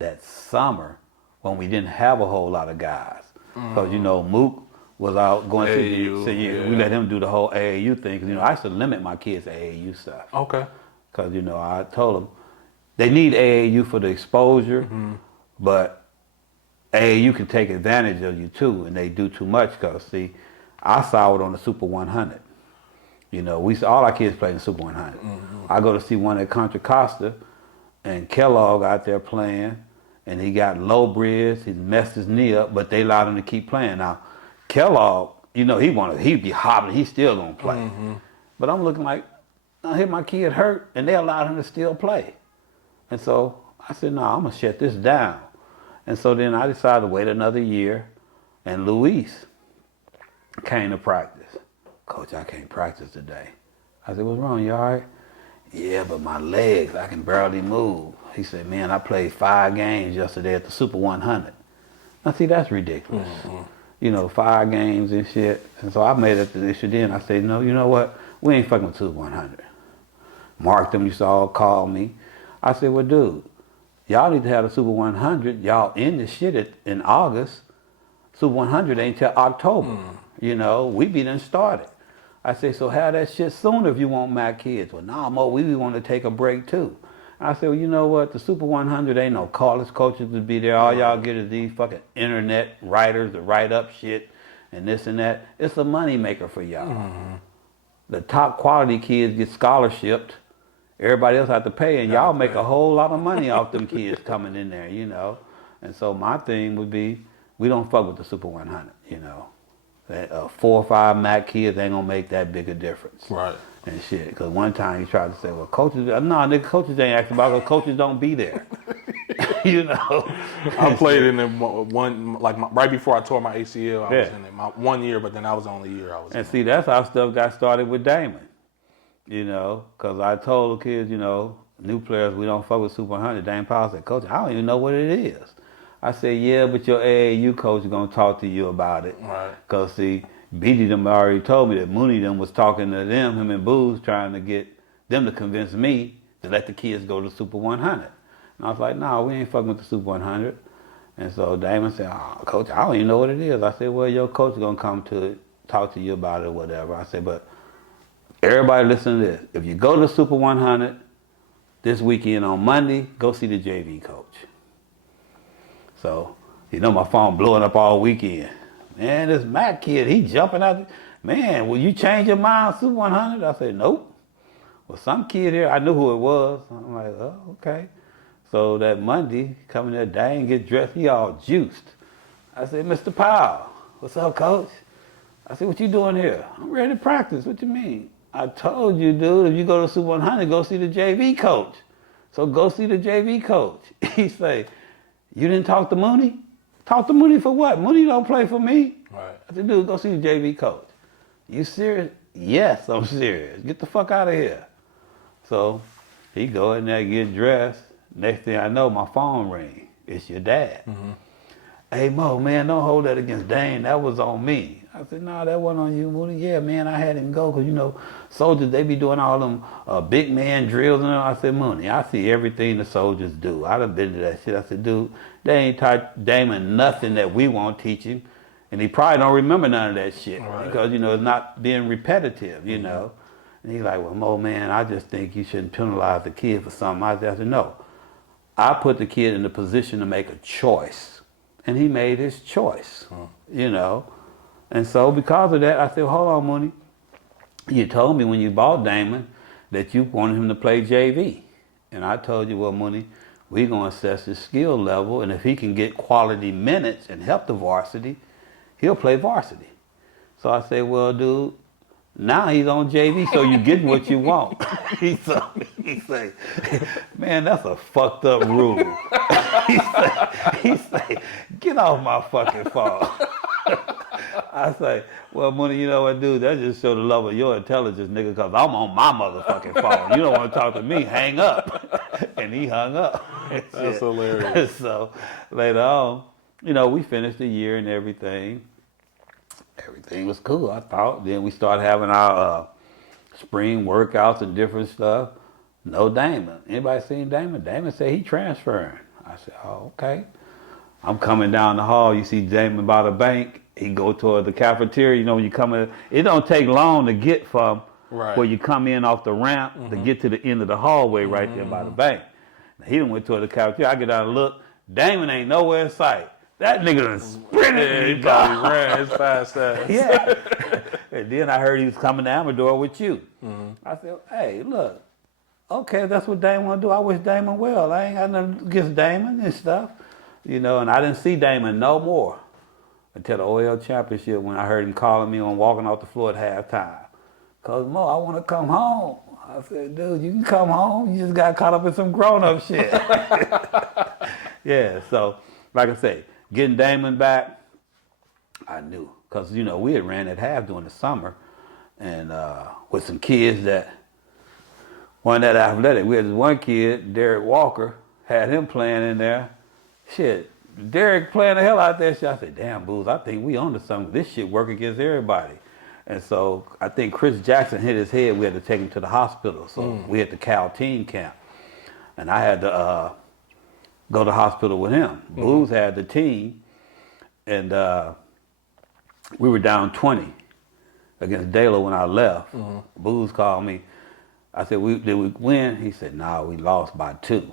that summer when we didn't have a whole lot of guys. Because, Mook was out going AAU, we let him do the whole AAU thing. Because, I used to limit my kids to AAU stuff. Okay. Because, I told them, they need AAU for the exposure, but AAU can take advantage of you too, and they do too much. Because see, I saw it on the Super 100. All our kids played in the Super 100. I go to see one at Contra Costa, and Kellogg out there playing, and he got low bridge. He messed his knee up, but they allowed him to keep playing. Now, Kellogg, he'd be hobbling. He's still gonna play. But I'm looking like, I hit my kid hurt, and they allowed him to still play. And so I said, no, I'm going to shut this down. And so then I decided to wait another year, and Luis came to practice. Coach, I can't practice today. I said, what's wrong? You all right? Yeah, but my legs, I can barely move. He said, man, I played 5 games yesterday at the Super 100. Now, see, that's ridiculous. 5 games and shit. And so I made it to the issue then. I said, no, you know what? We ain't fucking with Super 100. Mark them, used to all call me. I said, well, dude, y'all need to have the Super 100. Y'all in this shit in August. Super 100 ain't till October. We be done started. I said, so have that shit sooner if you want MAC kids. Well, nah, Mo, we want to take a break too. I said, well, you know what? The Super 100 ain't no college coaches to be there. All y'all get is these fucking internet writers to write up shit and this and that. It's a money maker for y'all. The top quality kids get scholarshiped. Everybody else have to pay, and y'all make a whole lot of money off them kids coming in there, And so my thing would be, we don't fuck with the Super 100, 4 or 5 MAC kids ain't gonna make that big a difference. Right. And shit, because one time he tried to say, well, coaches, no, nigga, coaches ain't asking about it, coaches don't be there. I played in it right before I tore my ACL, I was in it my 1 year, but then that was the only year I was in it. And see, that's how stuff got started with Damon. Because I told the kids, new players, we don't fuck with Super 100. Damon Powell said, Coach, I don't even know what it is. I said, yeah, but your AAU coach is going to talk to you about it. Right. Because, see, BD them already told me that Mooney them was talking to them, him and Booz, trying to get them to convince me to let the kids go to Super 100. And I was like, no, we ain't fucking with the Super 100. And so Damon said, oh, Coach, I don't even know what it is. I said, well, your coach is going to come to talk to you about it or whatever. I said, but everybody listen to this. If you go to Super 100 this weekend on Monday, go see the JV coach. So, my phone blowing up all weekend. Man, this Mac kid, he jumping out. man, will you change your mind on Super 100? I said, nope. Well, some kid here, I knew who it was. I'm like, oh, okay. So that Monday, coming there, Dane get dressed, he all juiced. I said, Mr. Powell, what's up, coach? I said, what you doing here? I'm ready to practice. What you mean? I told you, dude, if you go to Super 100, go see the JV coach. So go see the JV coach. He say, you didn't talk to Mooney? Talk to Mooney for what? Mooney don't play for me. Right. I said, dude, go see the JV coach. You serious? Yes, I'm serious. Get the fuck out of here. So he go in there, get dressed. Next thing I know, my phone ring. It's your dad. Mm-hmm. Hey, Mo, man, don't hold that against Dane. That was on me. I said, no, that wasn't on you, Mooney. Yeah, man, I had him go because, you know, soldiers, they be doing all them big man drills and all. I said, Mooney, I see everything the soldiers do. I done been to that shit. I said, dude, they ain't taught Damon nothing that we won't teach him. And he probably don't remember none of that shit because, you know, it's not being repetitive, you know. And he's like, well, Mo, man, I just think you shouldn't penalize the kid for something. I said, no. I put the kid in the position to make a choice. And he made his choice, you know. And so because of that, I said, hold on, Mooney. You told me when you bought Damon that you wanted him to play JV. And I told you, well, Mooney, we're going to assess his skill level. And if he can get quality minutes and help the varsity, he'll play varsity. So I said, well, dude, now he's on JV, so you get what you want. He say, man, that's a fucked up rule. he say, get off my fucking phone. I say, well, Mooney, you know what, dude, that just show the level of your intelligence, nigga, because I'm on my motherfucking phone. You don't want to talk to me, hang up. And he hung up. That's hilarious. So later on, you know, we finished the year and everything. Everything was cool, I thought. Then we started having our spring workouts and different stuff. No Damon. Anybody seen Damon? Damon said he transferring. I said, oh, okay. I'm coming down the hall. You see Damon by the bank. He go toward the cafeteria. You know, when you come in, it don't take long to get from where you come in off the ramp to get to the end of the hallway right there by the bank. Now, he done went toward the cafeteria. I get out and look. Damon ain't nowhere in sight. That nigga done sprinted. Yeah, he probably ran his fast ass. Yeah. And then I heard he was coming to Amador with you. I said, hey, look, okay, that's what Damon want to do. I wish Damon well. I ain't got nothing against Damon and stuff. You know, and I didn't see Damon no more until the OL championship when I heard him calling me on walking off the floor at halftime. Because, Mo, I want to come home. I said, dude, you can come home. You just got caught up in some grown-up shit. Yeah, so, like I say, getting Damon back, I knew. Because, you know, we had ran at half during the summer and with some kids that weren't that athletic. We had this one kid, Derek Walker, had him playing in there. Shit, Derek playing the hell out there. Shit. I said, damn, Booze, I think we on to something. This shit work against everybody. And so I think Chris Jackson hit his head. We had to take him to the hospital. So we had the Cal team camp. And I had to go to the hospital with him. Booze had the team. And we were down 20 against Dalo when I left. Booze called me. I said, did we win? He said, nah, we lost by 2.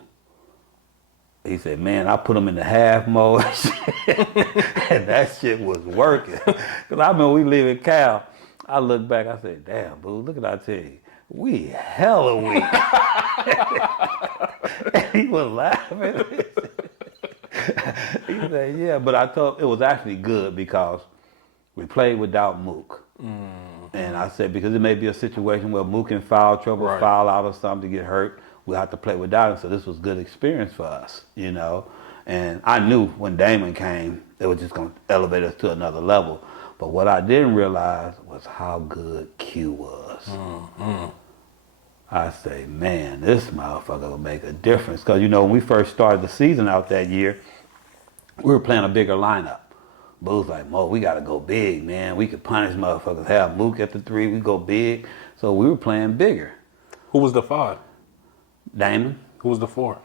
He said, man, I put him in the half mode. And that shit was working. Because I remember we leaving Cal. I looked back, I said, damn, Booze, look at that team. We hella weak. And he was laughing. He said, yeah, but I told it was actually good because we played without Mook. And I said, because it may be a situation where Mook in foul trouble, foul out or something to get hurt, we'll have to play without him. So this was good experience for us, you know. And I knew when Damon came, it was just going to elevate us to another level. But what I didn't realize was how good Q was. I say, man, this motherfucker will make a difference. Because, you know, when we first started the season out that year, we were playing a bigger lineup. Boo's like, Mo, we got to go big, man. We could punish motherfuckers. Have Mook at the 3, we go big. So we were playing bigger. Who was the 5? Damon. Who was the 4?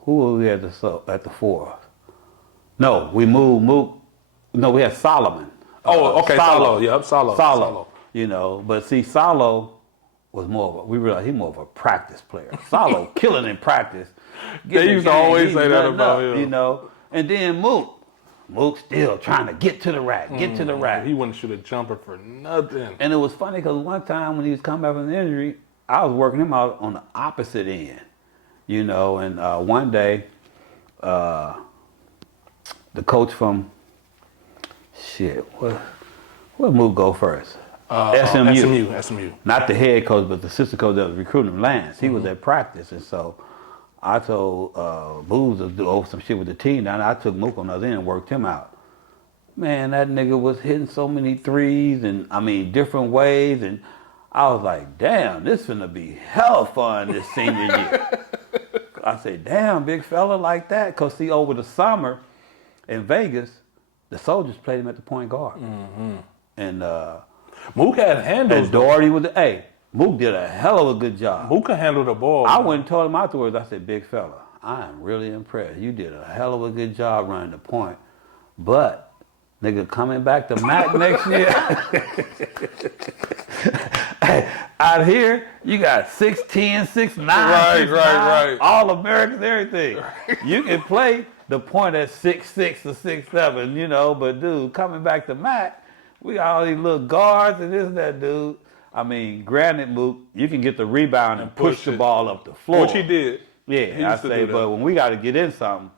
Who were we at the 4? No, we moved Mook. No, we had Solomon. Oh, okay, Solo. Yep, Solo. You know, but see, Solo was we realized he's more of a practice player. Solo killing in practice. They used to always say that about him. You know, and then Mook Mook still trying to get to the rack, get to the rack. He wouldn't shoot a jumper for nothing. And it was funny because one time when he was coming back from the injury, I was working him out on the opposite end, you know. And one day, the coach from where Mook go first? SMU. Not the head coach, but the assistant coach that was recruiting him, Lance. He was at practice, and so I told Booz to do some shit with the team. Now I took Mook on the other end and worked him out. Man, that nigga was hitting so many threes, and I mean different ways, and I was like, damn, this finna be hella fun this senior year. I said, damn, big fella like that. Because see, over the summer in Vegas, the Soldiers played him at the point guard. And Mook had handles. And Doherty was Mook did a hell of a good job. Mook can handle the ball. I went and told him afterwards, I said, big fella, I am really impressed. You did a hell of a good job running the point. But, nigga, coming back to MAC next year, out here, you got 6'10", 6'9", right. all Americans, everything. You can play the point at 6'6" or 6'7", you know, but dude, coming back to MAC, we got all these little guards and this and that, dude. I mean, granted, Mook, you can get the rebound and push the ball up the floor. Which he did. Yeah, I say, but when we got to get in something,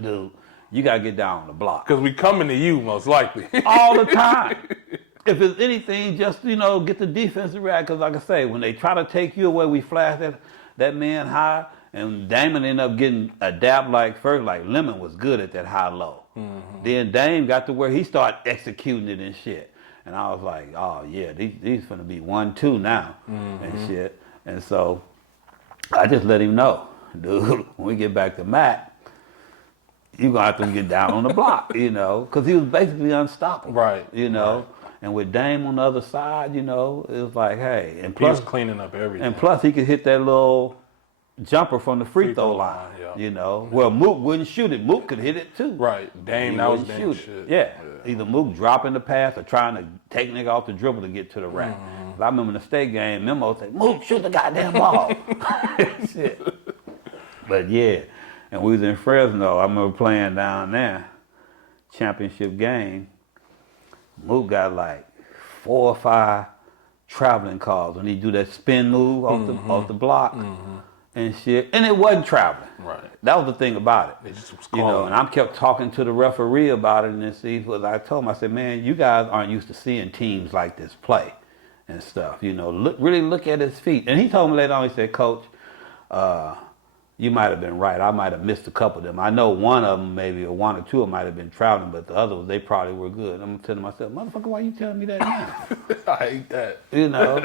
dude, you got to get down on the block. Because we coming to you, most likely. All the time. If it's anything, just, you know, get the defensive react. Because like I say, when they try to take you away, we flash that man high, and Damon ended up getting adapt like first, like Lemon was good at that high-low. Then Dame got to where he started executing it and shit. And I was like, oh yeah, these finna be 1-2 now and shit. And so I just let him know, dude, when we get back to Mac, you're gonna have to get down on the block, you know, because he was basically unstoppable. Right. You know. Right. And with Dame on the other side, you know, it was like, hey, and plus, plus he was cleaning up everything. And plus he could hit that little jumper from the free throw line, yeah. you know. Well, Mook wouldn't shoot it. Mook could hit it too. Right. Dame, that was Dame shit. Yeah. Either Mook dropping the pass or trying to take nigga off the dribble to get to the rack. I remember in the state game, Memo said, Mook, shoot the goddamn ball. Shit. But yeah, and we was in Fresno. I remember playing down there, championship game. Mook got like 4 or 5 traveling calls when he do that spin move off the block. And shit, and it wasn't traveling. Right. That was the thing about it. It just was you know, and I kept talking to the referee about it, and then see, because I told him, I said, man, you guys aren't used to seeing teams like this play and stuff. You know, really look at his feet. And he told me later on, he said, Coach, you might have been right. I might have missed a couple of them. I know one of them, maybe, or 1 or 2 of them might have been traveling, but the others, they probably were good. I'm telling myself, motherfucker, why you telling me that now? I hate that. You know,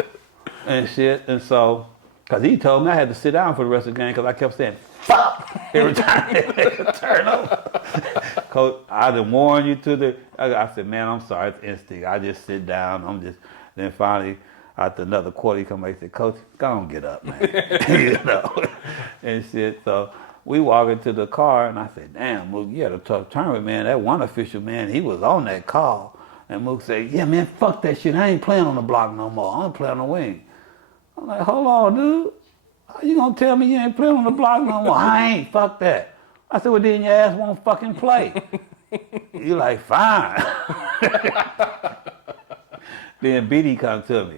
and shit, and so. Because he told me I had to sit down for the rest of the game because I kept saying, fuck, every time they turn over. Coach, I done warned you to the, I said, man, I'm sorry, it's instinct. I just sit down, then finally, after another quarter, he come back and said, Coach, go on, get up, man. You know, and shit. So we walk into the car, and I said, damn, Mook, you had a tough tournament, man. That one official, man, he was on that call. And Mook said, yeah, man, fuck that shit. I ain't playing on the block no more. I'm playing on the wing. I'm like, hold on, dude. How you gonna tell me you ain't playing on the block no more? I ain't. Fuck that. I said, well, then your ass won't fucking play. You like, fine. Then BD come to me.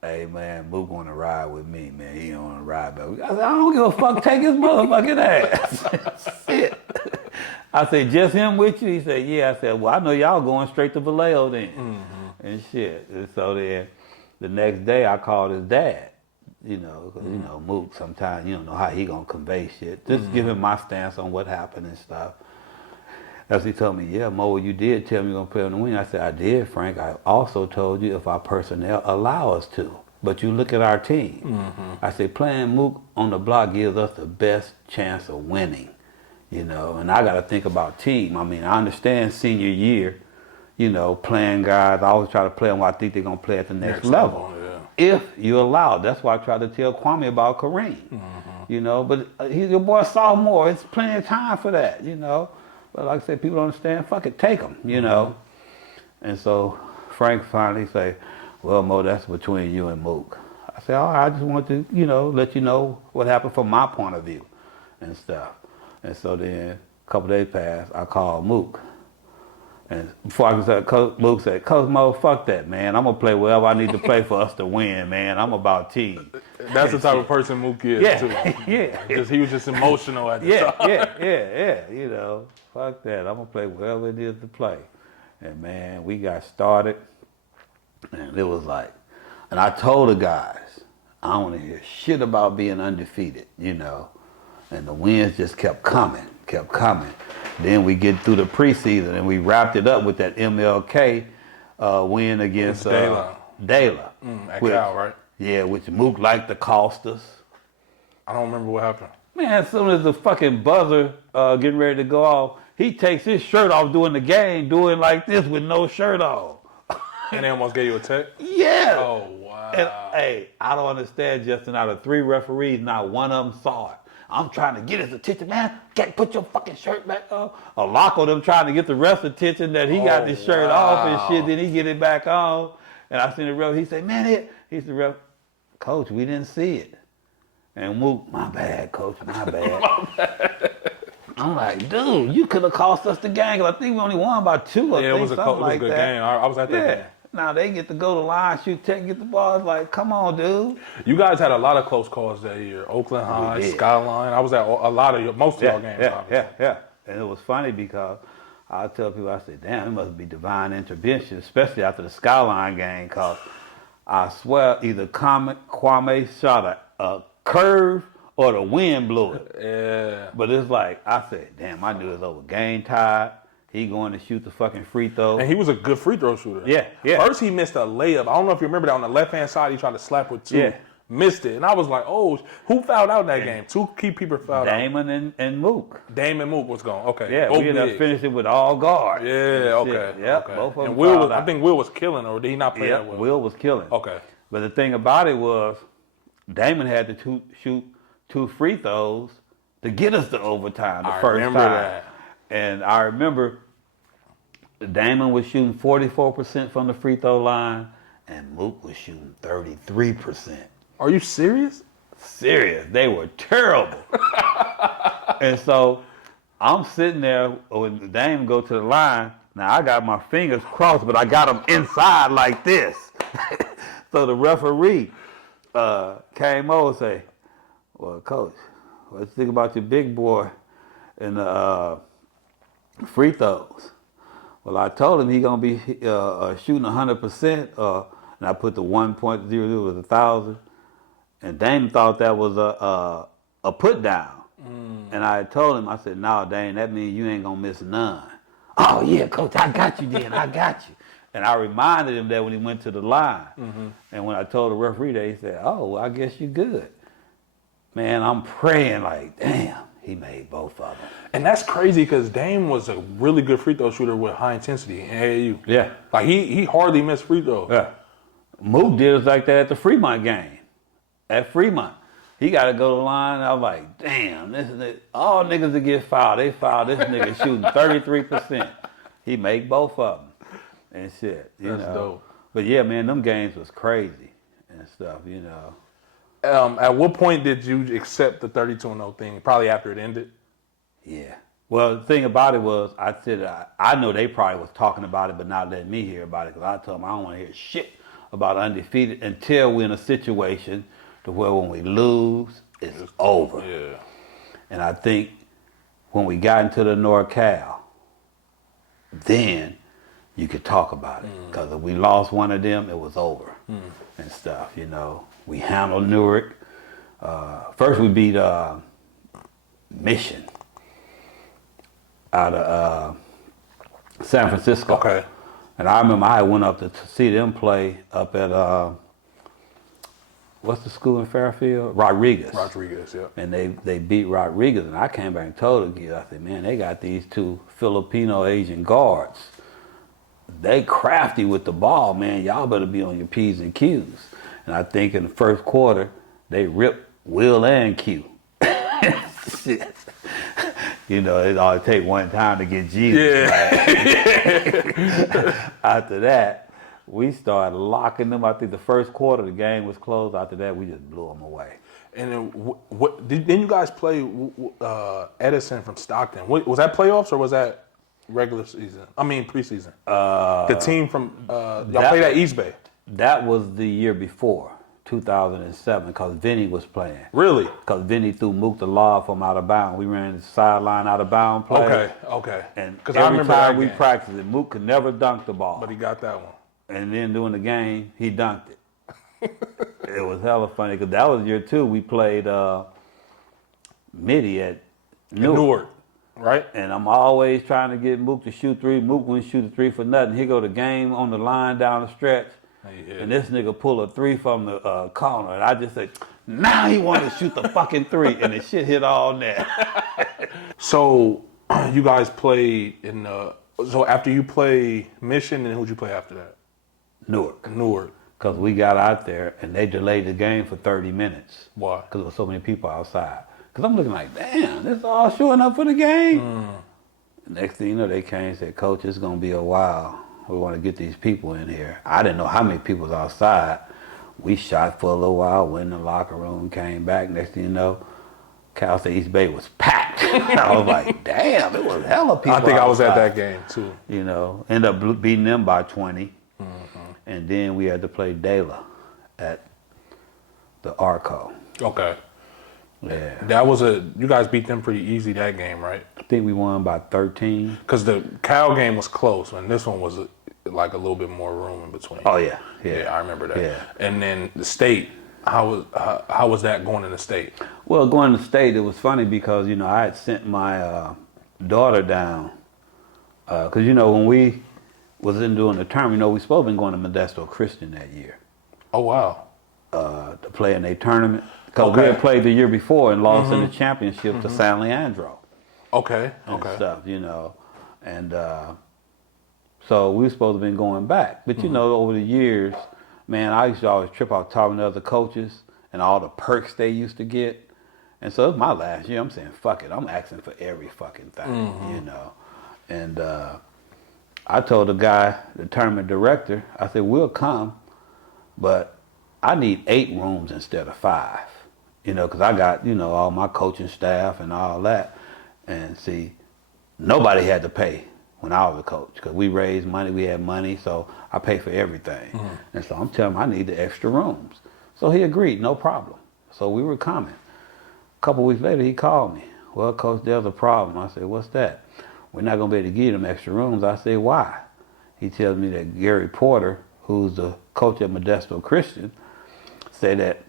Hey, man, Mook want to ride with me, man. He don't want to ride back. I said, I don't give a fuck. Take his motherfucking ass. Shit. I said, just him with you? He said, yeah. I said, well, I know y'all going straight to Vallejo then. And shit. And so then, the next day, I called his dad, you know, because, you know, Mook, sometimes you don't know how he going to convey shit. Just give him my stance on what happened and stuff. As he told me, yeah, Mo, you did tell me you're going to play on the wing. I said, I did, Frank. I also told you if our personnel allow us to. But you look at our team. I said, playing Mook on the block gives us the best chance of winning, you know. And I got to think about team. I mean, I understand senior year, you know, playing guys. I always try to play them where I think they're going to play at the next level. If you allow it. That's why I tried to tell Kwame about Kareem. You know, but he's your boy sophomore. It's plenty of time for that, you know. But like I said, people don't understand. Fuck it, take them, you know. And so Frank finally say, well, Mo, that's between you and Mook. I said, all right, I just want to, you know, let you know what happened from my point of view and stuff. And so then a couple days passed, I called Mook. And before I could say, Luke said, Coach Mo, fuck that, man. I'm going to play whatever I need to play for us to win, man. I'm about team. That's the type of person Mook is, Yeah, too. yeah. He was just emotional at the time. Yeah. You know, fuck that. I'm going to play whatever it is to play. And, man, we got started. And it was like, and I told the guys, I don't want to hear shit about being undefeated, you know. And the wins just kept coming. Then we get through the preseason and we wrapped it up with that MLK win against Dela. At Cal, right? Yeah, which Mook liked to cost us. I don't remember what happened. Man, as soon as the fucking buzzer getting ready to go off, he takes his shirt off during the game, doing like this with no shirt on. And they almost gave you a tech? Yeah. Oh, wow. And, hey, I don't understand, Justin. Out of 3 referees, not one of them saw it. I'm trying to get his attention, man. Can't put your fucking shirt back on. A lock of them trying to get the ref's attention that he got his shirt off and shit. Then he get it back on. And I seen the ref. He said, man, he's the ref. Coach, we didn't see it. And Mook, my bad, coach, my bad. My bad. I'm like, dude, you could have cost us the game. Cause I think we only won by 2 or Yeah, it was a good game. I was at that game. Now they get to go to the line, shoot, take, get the ball. It's like, come on, dude. You guys had a lot of close calls that year. Oakland High, Skyline. I was at most of your games. Yeah. And it was funny because I tell people, I say, damn, it must be divine intervention, especially after the Skyline game, because I swear either Kwame shot a curve or the wind blew it. Yeah. But it's like, I said, damn, I knew it was over. Game tied. He going to shoot the fucking free throw. And he was a good free throw shooter. Yeah. First he missed a layup. I don't know if you remember that on the left-hand side. He tried to slap with 2. Yeah. Missed it. And I was like, oh, who fouled out in that game? 2 key people fouled out. Damon and Mook. Damon Mook was gone. Okay. Yeah, we ended up finishing with all guards. Yeah, okay. Yep, okay. both of them. And Will I think Will was killing, or did he not play that well? Will was killing. Okay. But the thing about it was, Damon had to shoot 2 free throws to get us to overtime the first time. That. And I remember Damon was shooting 44% from the free throw line, and Mook was shooting 33%. Are you serious? Serious. They were terrible. And so I'm sitting there when Damon go to the line. Now I got my fingers crossed, but I got them inside like this. So the referee came over and say, well, coach, what you think about your big boy in the free throws? Well, I told him he gonna be shooting 100%, and I put the 1.00 with 1,000. And Dame thought that was a put down. And I told him, I said, no, Dame, that means you ain't gonna miss none. Oh yeah, coach, I got you then, I got you. And I reminded him that when he went to the line. And when I told the referee that, he said, oh, well, I guess you good. Man, I'm praying like, damn, he made both of them. And that's crazy because Dame was a really good free throw shooter with high intensity in AAU. Yeah. Like he hardly missed free throws. Yeah. Mook did us like that at the Fremont game. At Fremont. He got to go to the line. I was like, damn, this is it. All niggas that get fouled, they fouled this nigga shooting 33%. He made both of them and shit. That's dope. But yeah, man, them games was crazy and stuff, you know. At what point did you accept the 32-0 thing? Probably after it ended? Yeah. Well, the thing about it was, I said, I know they probably was talking about it, but not letting me hear about it, because I told them I don't want to hear shit about undefeated until we're in a situation to where when we lose, it's over. Yeah. And I think when we got into the NorCal, then you could talk about it. Because if we lost one of them, it was over and stuff, you know. We handled Newark. First we beat Mission out of San Francisco. Okay. And I remember I went up to see them play up at, what's the school in Fairfield? Rodriguez. Rodriguez, yeah. And they beat Rodriguez. And I came back and told the kid, I said, man, they got these 2 Filipino Asian guards. They crafty with the ball, man. Y'all better be on your P's and Q's. And I think in the first quarter, they ripped Will and Q. Shit. You know, it all take one time to get Jesus. Yeah. After that, we started locking them. I think the first quarter, the game was closed. After that, we just blew them away. And then, didn't you guys play Edison from Stockton? Was that playoffs or was that? regular season? I mean preseason. The team from y'all played at East Bay. That was the year before, 2007, because Vinny was playing. Really? Because Vinny threw Mook the Law from out of bounds. We ran the sideline out of bound play. Okay. And Because every time we practiced it, Mook could never dunk the ball. But he got that one. And then during the game, he dunked it. It was hella funny because that was year 2. We played Midi at Newark. Right? And I'm always trying to get Mook to shoot 3. Mook wouldn't shoot a 3 for nothing. He go the game on the line down the stretch. And this nigga pull a 3 from the corner. And I just say, now he want to shoot the fucking 3. And the shit hit all net. So you guys played in so after you play Mission, and who'd you play after that? Newark. Because we got out there and they delayed the game for 30 minutes. Why? Because there was so many people outside. Because I'm looking like, damn, this all showing up for the game. Next thing you know, they came and said, Coach, it's going to be a while. We want to get these people in here. I didn't know how many people was outside. We shot for a little while, went in the locker room, came back. Next thing you know, Cal State East Bay was packed. I was like, damn, it was hella people I think outside. I was at that game, too. You know, ended up beating them by 20. And then we had to play Dela at the Arco. Okay. Yeah. That was you guys beat them pretty easy that game, right? I think we won by 13. Because the Cal game was close, and this one was like a little bit more room in between. Oh, yeah. Yeah, I remember that. Yeah. And then the state, how was that going in the state? Well, going to state, it was funny because, you know, I had sent my daughter down. Because, you know, when we was in doing the term, you know, we supposed to be going to Modesto Christian that year. Oh, wow. To play in a tournament. Because we had played the year before and lost in the championship to San Leandro. Okay. And stuff, you know. And so we were supposed to be going back. But, you know, over the years, man, I used to always trip out talking to other coaches and all the perks they used to get. And so it was my last year. I'm saying, fuck it. I'm asking for every fucking thing, you know. And I told the guy, the tournament director, I said, we'll come, but I need 8 rooms instead of 5. You know, because I got, you know, all my coaching staff and all that. And see, nobody had to pay when I was a coach because we raised money, we had money, so I paid for everything. And so I'm telling him I need the extra rooms. So he agreed, no problem. So we were coming. A couple weeks later, he called me. Well, Coach, there's a problem. I said, what's that? We're not going to be able to give you them extra rooms. I said, why? He tells me that Gary Porter, who's the coach at Modesto Christian, said that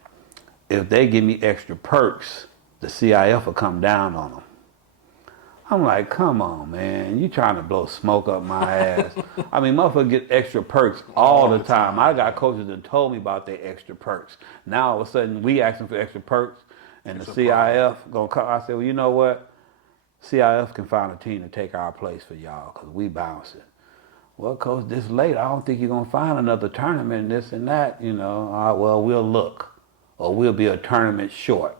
if they give me extra perks, the CIF will come down on them. I'm like, come on, man. You trying to blow smoke up my ass. I mean, motherfuckers get extra perks all the time. I got coaches that told me about their extra perks. Now, all of a sudden, we asking for extra perks, and the CIF going to come. I said, well, you know what? CIF can find a team to take our place for y'all because we bouncing. Well, Coach, this late, I don't think you're going to find another tournament and this and that, you know. Well, we'll look. Or we'll be a tournament short.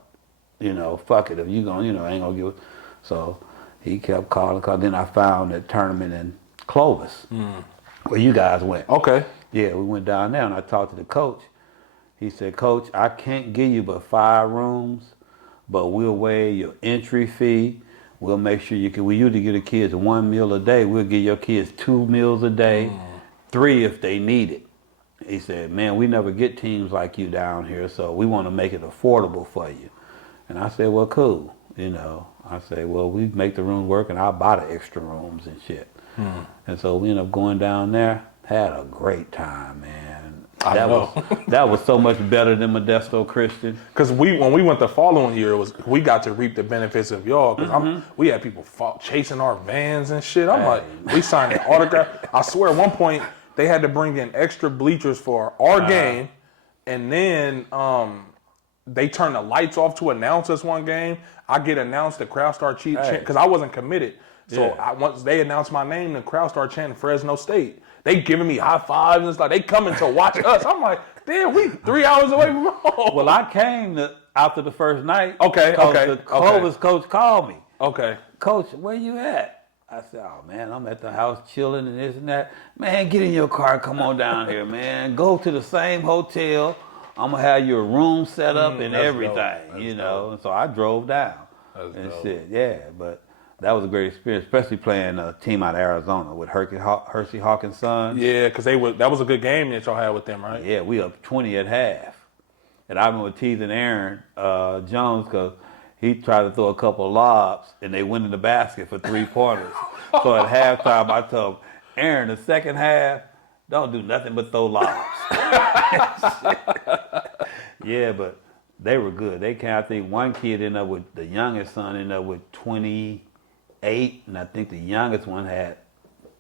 You know, fuck it. If you going, you know, ain't going to give it. So he kept calling. Cause then I found that tournament in Clovis where you guys went. Okay. Yeah, we went down there and I talked to the coach. He said, Coach, I can't give you but 5 rooms, but we'll waive your entry fee. We'll make sure you can. We usually give the kids 1 meal a day. We'll give your kids 2 meals a day, 3 if they need it. He said, man, we never get teams like you down here, so we want to make it affordable for you. And I said, well, cool. You know, I said, well, we make the room work and I'll buy the extra rooms and shit. And so we ended up going down there, had a great time, man. That was so much better than Modesto Christian. Because when we went the following year, we got to reap the benefits of y'all. Because we had people chasing our vans and shit. I'm like, we signed an autograph. I swear, at one point, they had to bring in extra bleachers for our game, and then they turned the lights off to announce us one game. I get announced, the crowd start chanting because I wasn't committed. So once they announced my name, the crowd started chanting Fresno State. They giving me high fives and stuff. They coming to watch us. I'm like, damn, we 3 hours away from home. Well, I came after the first night. Okay. The Clovis coach called me. Okay. Coach, where you at? I said, oh, man, I'm at the house chilling and this and that. Man, get in your car. Come on down here, man. Go to the same hotel. I'm going to have your room set up and everything, you know. And so I drove down and shit. Yeah, but That was a great experience, especially playing a team out of Arizona with Hersey Hawkins' son. Yeah, because that was a good game that y'all had with them, right? Yeah, we up 20 at half. And I remember teasing Aaron Jones because he tried to throw a couple of lobs and they went in the basket for 3-pointers. So at halftime, I told him, Aaron, the second half, don't do nothing but throw lobs. Yeah, but they were good. They came, I think one kid ended up with, the youngest son ended up with 28, and I think the youngest one had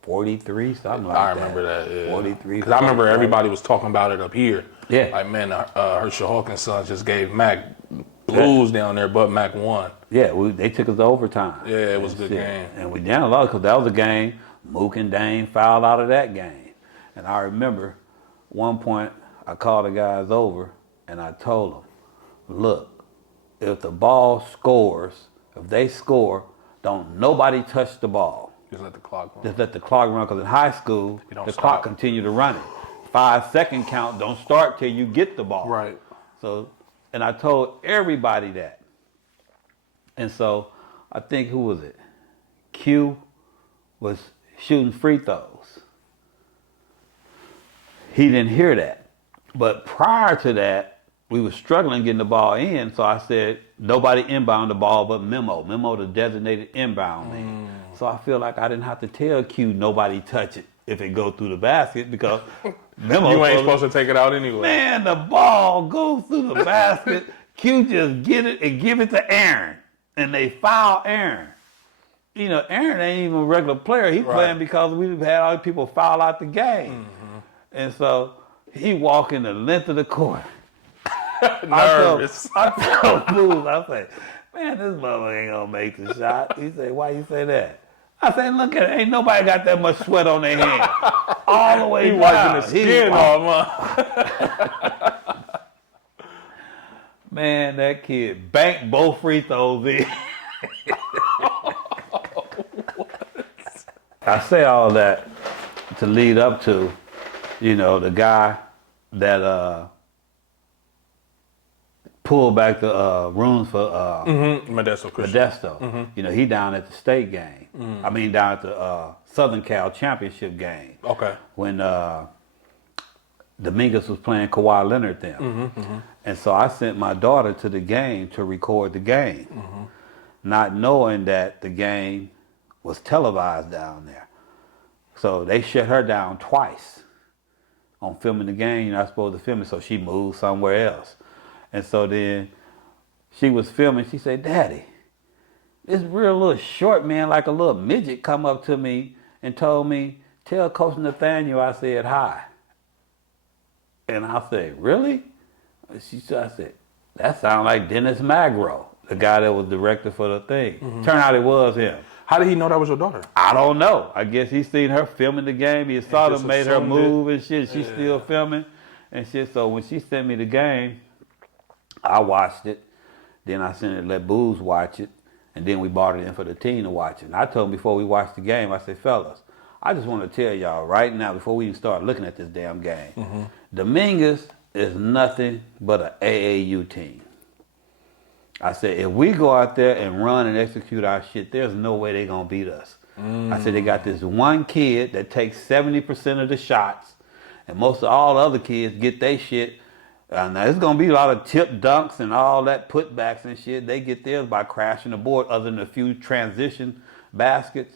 43, something like that. I remember that, yeah. 43. Because I remember everybody was talking about it up here. Yeah. Like, man, Herschel Hawkins' son just gave Mac blues down there, but Mac won. Yeah, they took us to overtime. Yeah, it was a good game. And we down a lot because that was a game, Mook and Dane fouled out of that game. And I remember one point I called the guys over and I told them, look, if the ball scores, if they score, don't nobody touch the ball. Just let the clock run. Just let the clock run, because in high school, the stop. clock continue to run it. 5-second count don't start till you get the ball. Right. So, and I told everybody that. And so, I think, who was it? Q was shooting free throws. He didn't hear that. But prior to that, we were struggling getting the ball in, so I said, nobody inbound the ball but Memo. Memo, the designated inbound man. So I feel like I didn't have to tell Q nobody touch it if it go through the basket, because Memo You ain't supposed to take it out anyway. Man, the ball goes through the basket. Q just get it and give it to Aaron. And they foul Aaron. You know, Aaron ain't even a regular player. He playing because we had all these people foul out the game. And so he walking the length of the court. Nervous. I told Booz, I say, man, this mother ain't gonna make the shot. He said, why you say that? I said, look at it, ain't nobody got that much sweat on their hand. All the way He down. wiping the skin off, man. Man, that kid banked both free throws in. I say all that to lead up to, you know, the guy that pulled back the rooms for Modesto Christian. Modesto. You know, he down at the state game. I mean, down at the Southern Cal championship game. Okay. When Dominguez was playing Kawhi Leonard them. And so I sent my daughter to the game to record the game, not knowing that the game was televised down there. So they shut her down twice on filming the game. You're not supposed to film it, so she moved somewhere else. And so then she was filming. She said, Daddy, this real little short man, like a little midget, come up to me and told me, tell Coach Nathaniel I said hi. And I said, really? I said, that sounds like Dennis Magro, the guy that was director for the thing. Turned out it was him. How did he know that was your daughter? I don't know. I guess he seen her filming the game. He saw them, made her assumed move and shit. She's still filming and shit. So when she sent me the game, I watched it. Then I sent it to let Booz watch it. And then we brought it in for the team to watch it. And I told him before we watched the game, I said, fellas, I just want to tell y'all right now, before we even start looking at this damn game, Dominguez is nothing but an AAU team. I said, if we go out there and run and execute our shit, there's no way they're going to beat us. I said, they got this one kid that takes 70% of the shots, and most of all the other kids get their shit. Now, it's going to be a lot of tip dunks and all that putbacks and shit. They get theirs by crashing the board, other than a few transition baskets.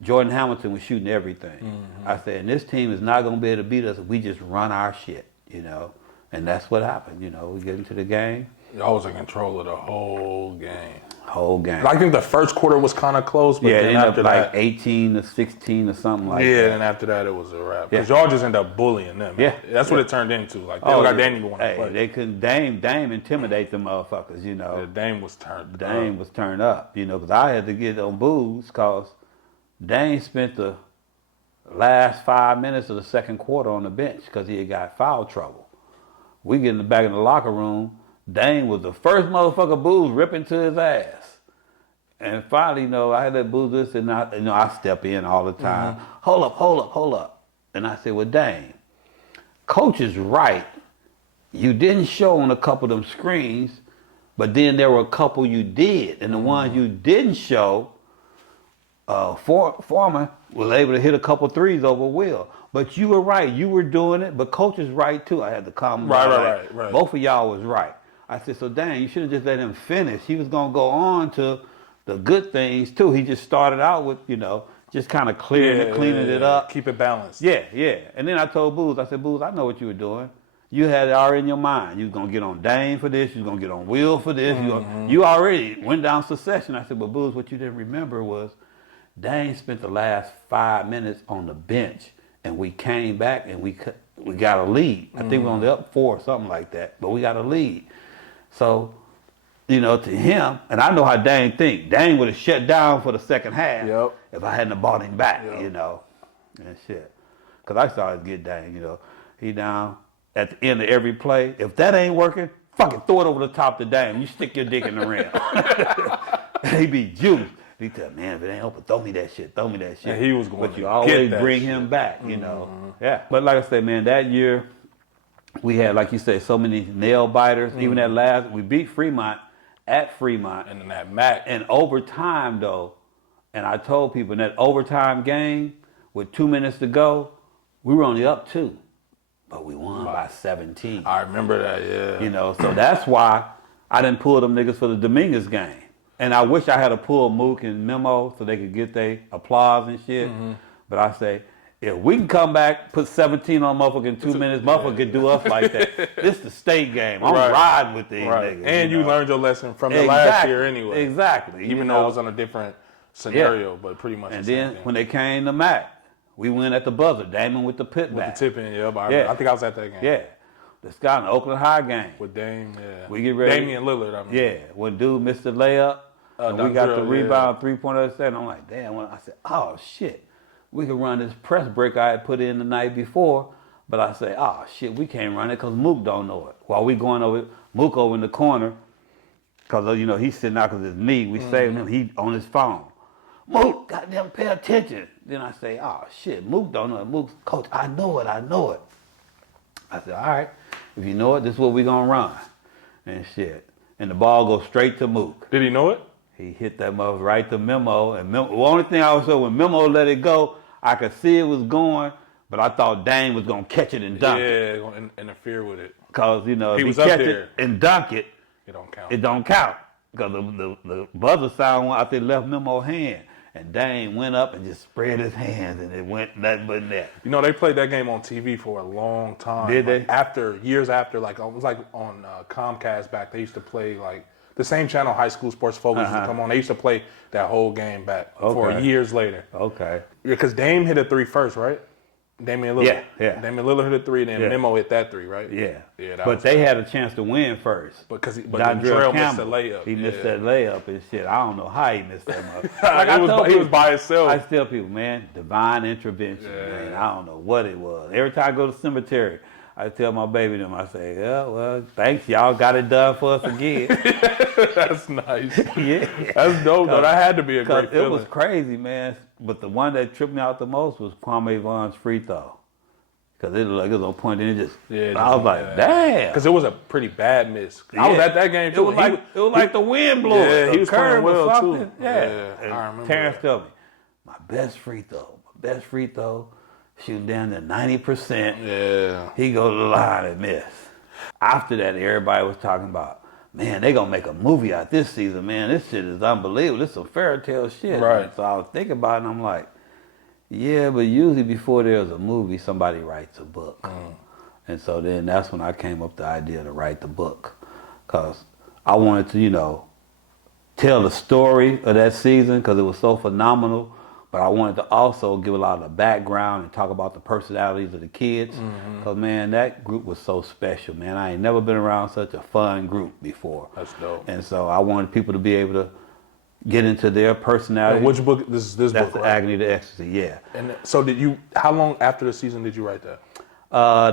Jordan Hamilton was shooting everything. I said, and this team is not going to be able to beat us if we just run our shit, you know. And that's what happened, you know. We get into the game. Y'all was in control of the whole game. Whole game. I think the first quarter was kind of close, but yeah, it then ended after up like that, 18 to 16 or something like that. yeah, and after that it was a wrap. Because y'all just ended up bullying them. Yeah. That's what it turned into. Like they got Dame even want to play. They couldn't Dame intimidate the motherfuckers, you know. Yeah, Dame was turned. Dame was turned up, you know, because I had to get on Booz because Dame spent the last 5 minutes of the second quarter on the bench because he had got foul trouble. We get back in the locker room. Dame was the first motherfucker Booz ripping to his ass. And finally, you know, I had that Booz listen, and I step in all the time. Hold up. And I said, well, Dame, Coach is right. You didn't show on a couple of them screens, but then there were a couple you did. And the ones you didn't show, Foreman was able to hit a couple threes over Will. But you were right. You were doing it. But coach is right too. I had to comment. Right. Both of y'all was right. I said, so dang, you should have just let him finish. He was gonna go on to the good things too. He just started out with, just kind of cleaning it up. Keep it balanced. Yeah. And then I told Booz, I said, Booz, I know what you were doing. You had it already in your mind. You was gonna get on Dame for this. You was gonna get on Will for this. You already went down succession. I said, but Booz, what you didn't remember was Dame spent the last 5 minutes on the bench, and we came back and we got a lead. I think we were only up 4 or something like that, but we got a lead. So, to him, and I know how Dame think. Dame would have shut down for the second half if I hadn't bought him back, and shit. Because I saw it get Dame, he down at the end of every play. If that ain't working, fucking throw it over the top to Dame. You stick your dick in the rim. He be juiced. He said, man, if it ain't open, throw me that shit. And he was going but you always bring him back, Yeah. But like I said, man, that year we had, like you said, so many nail biters. Even that last, we beat Fremont at Fremont. And then that Mac. And overtime, though, and I told people in that overtime game with 2 minutes to go, we were only up 2. But we won by 17. I remember that, yeah. So that's why I didn't pull them niggas for the Dominguez game. And I wish I had a pull Mook and Memo so they could get their applause and shit. But I say, if we can come back, put 17 on motherfucker in 2 minutes, motherfucker could do us like that. This the state game. I'm riding with these niggas. And you learned your lesson from the last year anyway. Exactly. Even though it was on a different scenario, but pretty much and the same then thing. when they came to Mac, we went at the buzzer. Damon with the put back. With the tip in, I think I was at that game. Yeah. The Scott in the Oakland High game. With Dame, yeah. We get ready. Damian Lillard, I mean. Yeah. When dude missed the layup, and we got the rebound 3-pointer set. I'm like, damn. I said, oh, shit. We could run this press break I had put in the night before. But I say, oh, shit, we can't run it because Mook don't know it. While we going over, Mook over in the corner, because, he's sitting out because his knee. We saving him. He on his phone. Mook, goddamn, pay attention. Then I say, oh, shit, Mook don't know it. Mook, coach, I know it. I said, all right, if you know it, this is what we going to run. And shit. And the ball goes straight to Mook. Did he know it? He hit that mother right to Memo. And the only thing I was saying, when Memo let it go, I could see it was going, but I thought Dame was going to catch it and dunk it. Yeah, going to interfere with it. Because, he if was he up catch there. it and dunk it, it don't count. Because the buzzer sound I think left Memo's hand. And Dame went up and just spread his hands, and it went nothing but net. They played that game on TV for a long time. Did they? Years after, it was like on Comcast back. They used to play the same channel, High School Sports Focus, used to come on. They used to play that whole game back for years later. Okay. Yeah, because Dame hit a 3 first, right? Damian Lillard. Yeah. Damian Lillard hit a 3, then Memo hit that 3, right? Yeah. Yeah. But they had a chance to win first. But Dontrell Drell missed the layup. He missed that layup and shit. I don't know how he missed that much. He was by himself. I tell people, man, divine intervention, man. I don't know what it was. Every time I go to the cemetery, I tell my baby them, I say, yeah, well, thanks, y'all got it done for us again. That's nice. Yeah. That's dope, though. That had to be a great feeling. It was crazy, man. But the one that tripped me out the most was Kwame Vaughn's free throw. Because it was on point, and it just, I was like, damn. Because it was a pretty bad miss. I was at that game, too. It was like the wind blew. Yeah, he was playing well, too. Yeah. I remember Terrence told me, my best free throw, shooting down to 90%. Yeah. He go to the line and miss. After that, everybody was talking about, man, they going to make a movie out this season, man. This shit is unbelievable. This is some fairy tale shit. Right. So I was thinking about it, and I'm like, yeah, but usually before there's a movie, somebody writes a book. And so then that's when I came up with the idea to write the book. Because I wanted to, tell the story of that season because it was so phenomenal. But I wanted to also give a lot of the background and talk about the personalities of the kids. Because, man, that group was so special, man. I ain't never been around such a fun group before. That's dope. And so I wanted people to be able to get into their personality. And which book? This book, That's the right? Agony to Ecstasy, yeah. And so how long after the season did you write that?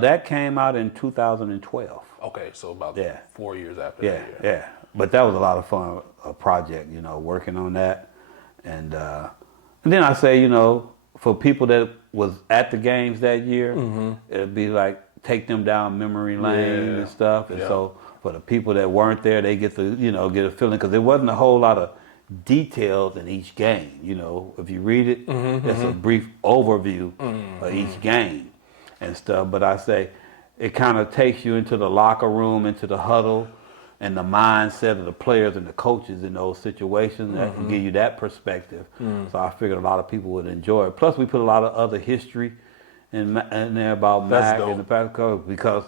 That came out in 2012. Okay, so about 4 years after Yeah, that year. yeah. But that was a lot of fun, a project, working on that. And then I say, for people that was at the games that year, it'd be like take them down memory lane and stuff. And so for the people that weren't there, they get to, get a feeling because there wasn't a whole lot of details in each game. You know, if you read it, it's a brief overview of each game and stuff. But I say it kind of takes you into the locker room, into the huddle, and the mindset of the players and the coaches in those situations. That can give you that perspective. So I figured a lot of people would enjoy it. Plus, we put a lot of other history in there about Mac and the past coach because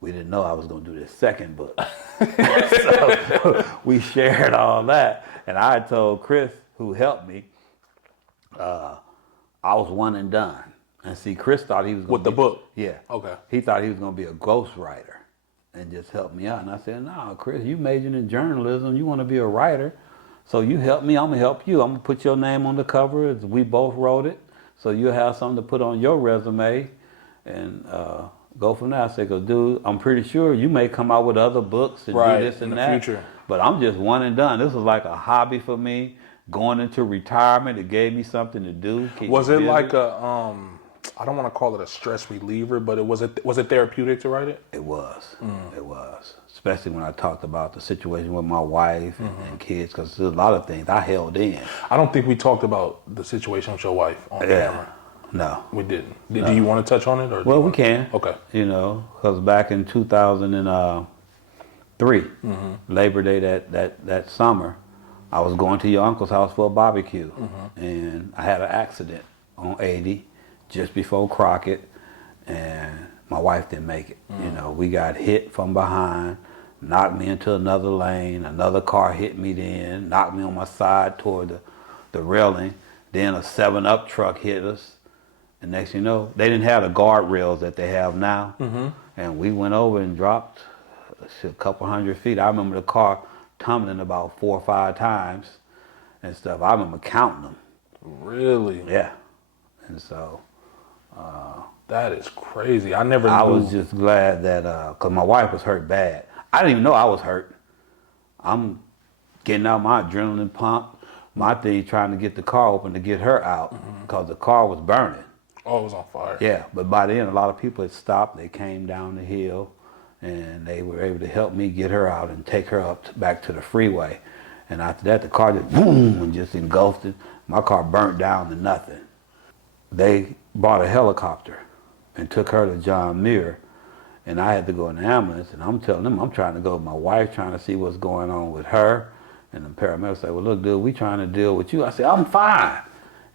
we didn't know I was going to do this second book. So we shared all that. And I told Chris, who helped me, I was one and done. And see, Chris thought he was going to With the book? Yeah. Okay. He thought he was going to be a ghostwriter and just help me out. And I said, no, Chris, you majored in journalism. You want to be a writer. So you help me, I'm going to help you. I'm going to put your name on the cover. We both wrote it. So you'll have something to put on your resume and go from there. I said, because, dude, I'm pretty sure you may come out with other books and do this and that. Future. But I'm just one and done. This was like a hobby for me. Going into retirement, it gave me something to do. Was it like a, I don't want to call it a stress reliever, but was it therapeutic to write it? It was. It was. Especially when I talked about the situation with my wife and kids, because there's a lot of things I held in. I don't think we talked about the situation with your wife on camera. No. We didn't. Do you want to touch on it? Or well, we can. Okay. You know, because back in 2003, Labor Day that summer, I was going to your uncle's house for a barbecue, and I had an accident on 80 just before Crockett, and my wife didn't make it. You know, we got hit from behind, knocked me into another lane, another car hit me then, knocked me on my side toward the railing, then a 7-Up truck hit us, and next thing you know, they didn't have the guardrails that they have now, and we went over and dropped a couple hundred feet. I remember the car tumbling about 4 or 5 times and stuff. I remember counting them. Really? Yeah. And so that is crazy. I never knew. I was just glad that, because my wife was hurt bad. I didn't even know I was hurt. I'm getting out my adrenaline pump, my thing trying to get the car open to get her out because the car was burning. Oh, it was on fire. Yeah, but by then a lot of people had stopped. They came down the hill and they were able to help me get her out and take her back to the freeway. And after that, the car just boom and just engulfed it. My car burnt down to nothing. They bought a helicopter and took her to John Muir, and I had to go in the ambulance, and I'm telling them I'm trying to go with my wife, trying to see what's going on with her. And the paramedics say, well, look, dude, we trying to deal with you. I said, I'm fine.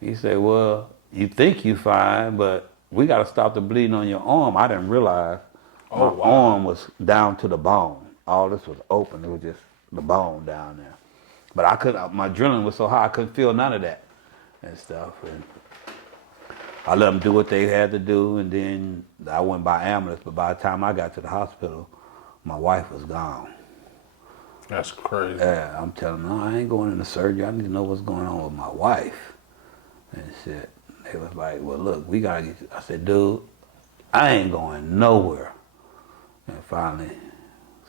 He said, well, you think you fine, but we got to stop the bleeding on your arm. I didn't realize my arm was down to the bone. All this was open. It was just the bone down there. But I couldn't, my adrenaline was so high, I couldn't feel none of that and stuff. And I let them do what they had to do, and then I went by ambulance. But by the time I got to the hospital, my wife was gone. That's crazy. Yeah, I'm telling them, no, I ain't going into surgery. I need to know what's going on with my wife. And shit, they was like, well, look, we got to get, I said, dude, I ain't going nowhere. And finally,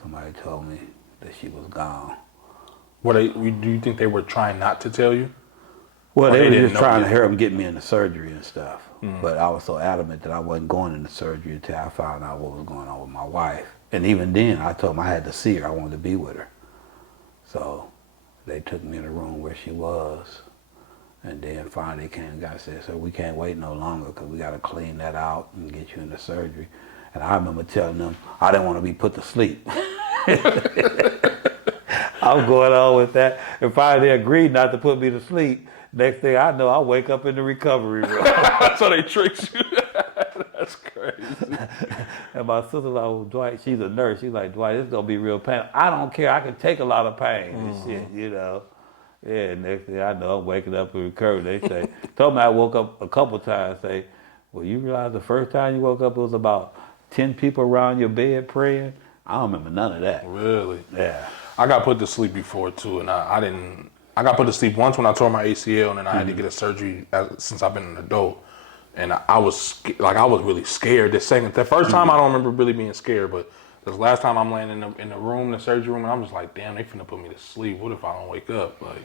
somebody told me that she was gone. Do you think they were trying not to tell you? Well, they were just trying to hurry them get me into surgery and stuff. But I was so adamant that I wasn't going into surgery until I found out what was going on with my wife. And even then, I told them I had to see her. I wanted to be with her. So they took me in the room where she was. And then finally they came and got said, so we can't wait no longer because we got to clean that out and get you into surgery. And I remember telling them I didn't want to be put to sleep. I'm going on with that. And finally they agreed not to put me to sleep. Next thing I know, I wake up in the recovery room. So they tricked you. That's crazy. And my sister-in-law, Dwight, she's a nurse. She's like, Dwight, it's going to be real pain. I don't care. I can take a lot of pain and shit, you know. Yeah, next thing I know, I'm waking up in recovery. They say, told me I woke up a couple times, say, well, you realize the first time you woke up, it was about 10 people around your bed praying? I don't remember none of that. Really? Yeah. I got put to sleep before, too, and I got put to sleep once when I tore my ACL, and then I had to get a surgery since I've been an adult. And I was really scared. The first time I don't remember really being scared, but this last time I'm laying in the room, the surgery room, and I'm just like, damn, they finna put me to sleep. What if I don't wake up? Like,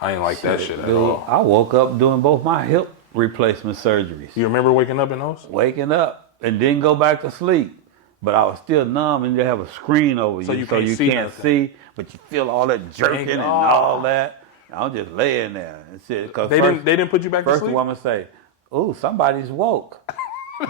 I ain't like that shit at all. I woke up doing both my hip replacement surgeries. You remember waking up in those? Waking up and didn't go back to sleep. But I was still numb, and you have a screen over you, So you can't see, but you feel all that jerking and all that. I'm just laying there and shit. They didn't put you back to First sleep? the woman say, "Ooh, somebody's woke."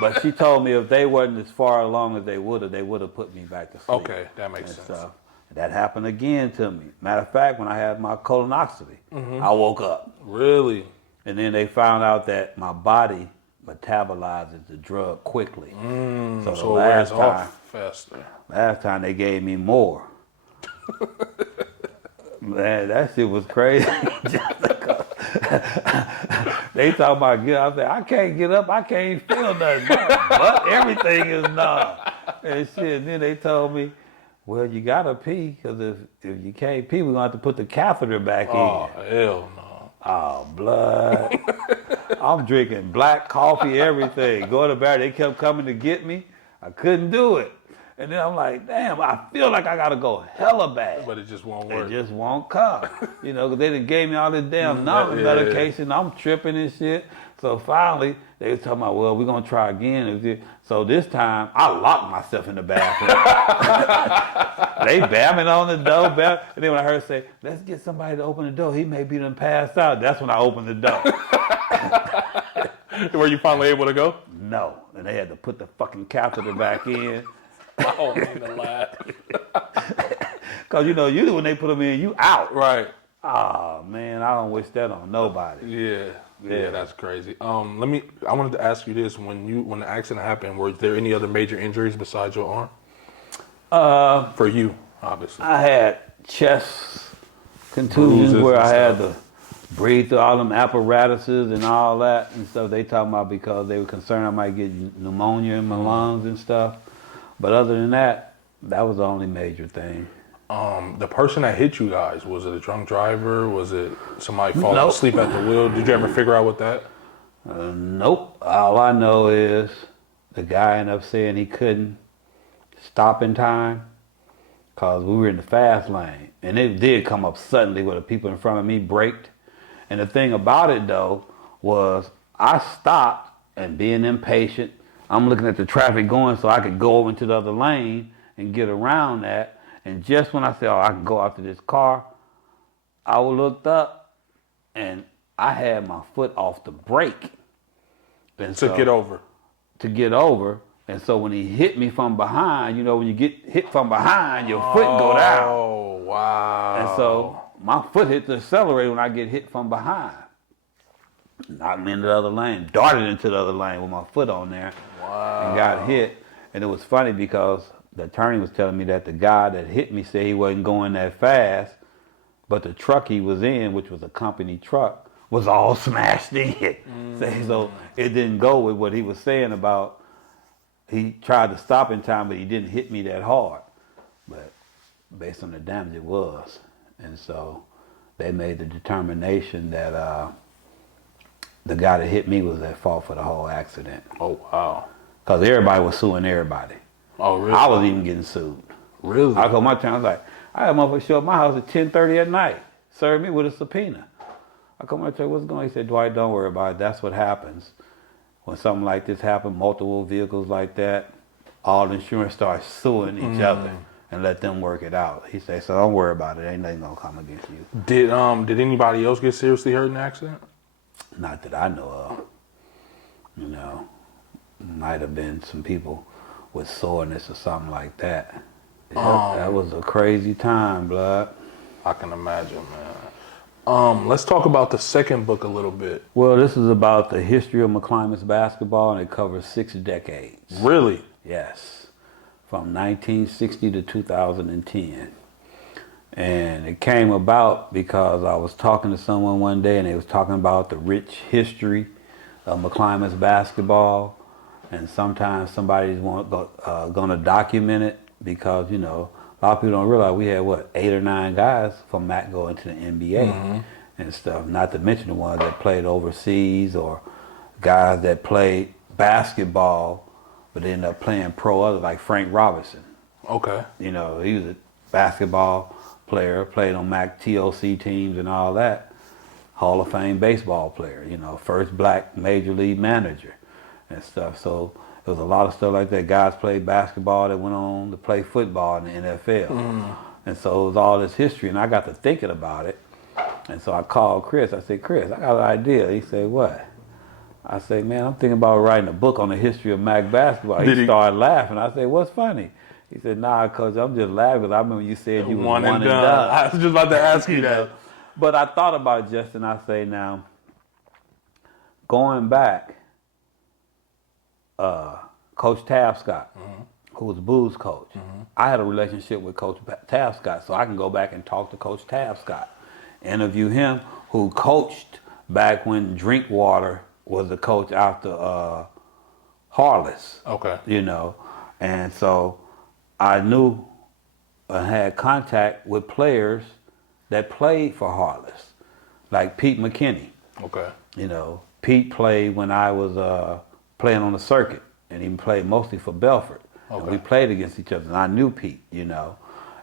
But she told me if they wasn't as far along as they would have put me back to sleep. Okay, that makes sense. That happened again to me. Matter of fact, when I had my colonoscopy, I woke up. Really? And then they found out that my body metabolizes the drug quickly. So the last time, faster. Last time they gave me more. Man, that shit was crazy. They talking about get up there. I can't get up. I can't feel nothing. But everything is numb. And shit. And then they told me, well, you gotta pee, because if you can't pee, we're gonna have to put the catheter back in. Oh, hell no. Oh, blood. I'm drinking black coffee, everything. Going to bar, they kept coming to get me. I couldn't do it. And then I'm like, damn, I feel like I gotta go hella bad. But it just won't work. It just won't come. You know, because they done gave me all this damn numbing medication. I'm tripping and shit. So finally, they was talking about, well, we're gonna try again. So this time, I locked myself in the bathroom. They bamming on the door, and then when I heard her say, let's get somebody to open the door, he may be done passed out. That's when I opened the door. Were you finally able to go? No. And they had to put the fucking catheter back in. I don't mean to laugh. Because, you know, usually when they put them in, you out. Right. Oh, man, I don't wish that on nobody. Yeah, that's crazy. I wanted to ask you this: when the accident happened, were there any other major injuries besides your arm? For you, obviously. I had chest contusions where I had to breathe through all them apparatuses and all that and stuff. They talking about because they were concerned I might get pneumonia in my lungs and stuff. But other than that, that was the only major thing. The person that hit you guys, was it a drunk driver? Was it somebody falling asleep at the wheel? Did you ever figure out what that? Nope. All I know is the guy ended up saying he couldn't stop in time because we were in the fast lane. And it did come up suddenly where the people in front of me braked. And the thing about it, though, was I stopped and being impatient, I'm looking at the traffic going so I could go over into the other lane and get around that. And just when I said, I can go after this car, I looked up and I had my foot off the brake. And to get over. To get over. And so when he hit me from behind, you know, when you get hit from behind, your foot go down. Oh, wow. And so my foot hit the accelerator when I get hit from behind. Knocked me into the other lane, darted into the other lane with my foot on there. Wow. And got hit. And it was funny because the attorney was telling me that the guy that hit me said he wasn't going that fast, but the truck he was in, which was a company truck, was all smashed in. So it didn't go with what he was saying about he tried to stop in time, but he didn't hit me that hard. But based on the damage, it was. And so they made the determination that the guy that hit me was at fault for the whole accident. Oh, wow. Because everybody was suing everybody. Oh, really? I wasn't even getting sued. Really? I called my time. I was like, I had a motherfucker show up at my house at 10:30 at night, served me with a subpoena. I called my time, what's going on? He said, Dwight, don't worry about it. That's what happens. When something like this happens, multiple vehicles like that, all the insurance starts suing each other and let them work it out. He said, so don't worry about it. Ain't nothing going to come against you. Did anybody else get seriously hurt in the accident? Not that I know of. You know, might have been some people with soreness or something like that. That was a crazy time, blood. I can imagine, man. Let's talk about the second book a little bit. Well, this is about the history of McClymonds basketball, and it covers 6 decades. Really? Yes, from 1960 to 2010. And it came about because I was talking to someone one day, and they was talking about the rich history of McClymonds basketball. And sometimes somebody's going to document it because, you know, a lot of people don't realize we had, 8 or 9 guys from MAC going to the NBA and stuff. Not to mention the ones that played overseas or guys that played basketball but ended up playing pro other, like Frank Robinson. Okay. You know, he was a basketball player, played on MAC TOC teams and all that. Hall of Fame baseball player, you know, first black major league manager and stuff. So there was a lot of stuff like that. Guys played basketball that went on to play football in the NFL. And so it was all this history. And I got to thinking about it. And so I called Chris. I said, Chris, I got an idea. He said, what? I said, man, I'm thinking about writing a book on the history of Mac basketball. He started laughing. I said, what's funny? He said, nah, Coach, I'm just laughing because I remember you said you was one and done. I was just about to ask you that. know? But I thought about it, Justin. I say now, going back, Coach Tab-Scott, who was Bulls coach, I had a relationship with Coach Tab-Scott, so I can go back and talk to Coach Tab-Scott, interview him, who coached back when Drinkwater was the coach after Harless. Okay. You know, and so I knew and had contact with players that played for Harless, like Pete McKinney. Okay. You know, Pete played when I was playing on the circuit, and he played mostly for Belford. Okay. And we played against each other, and I knew Pete, you know.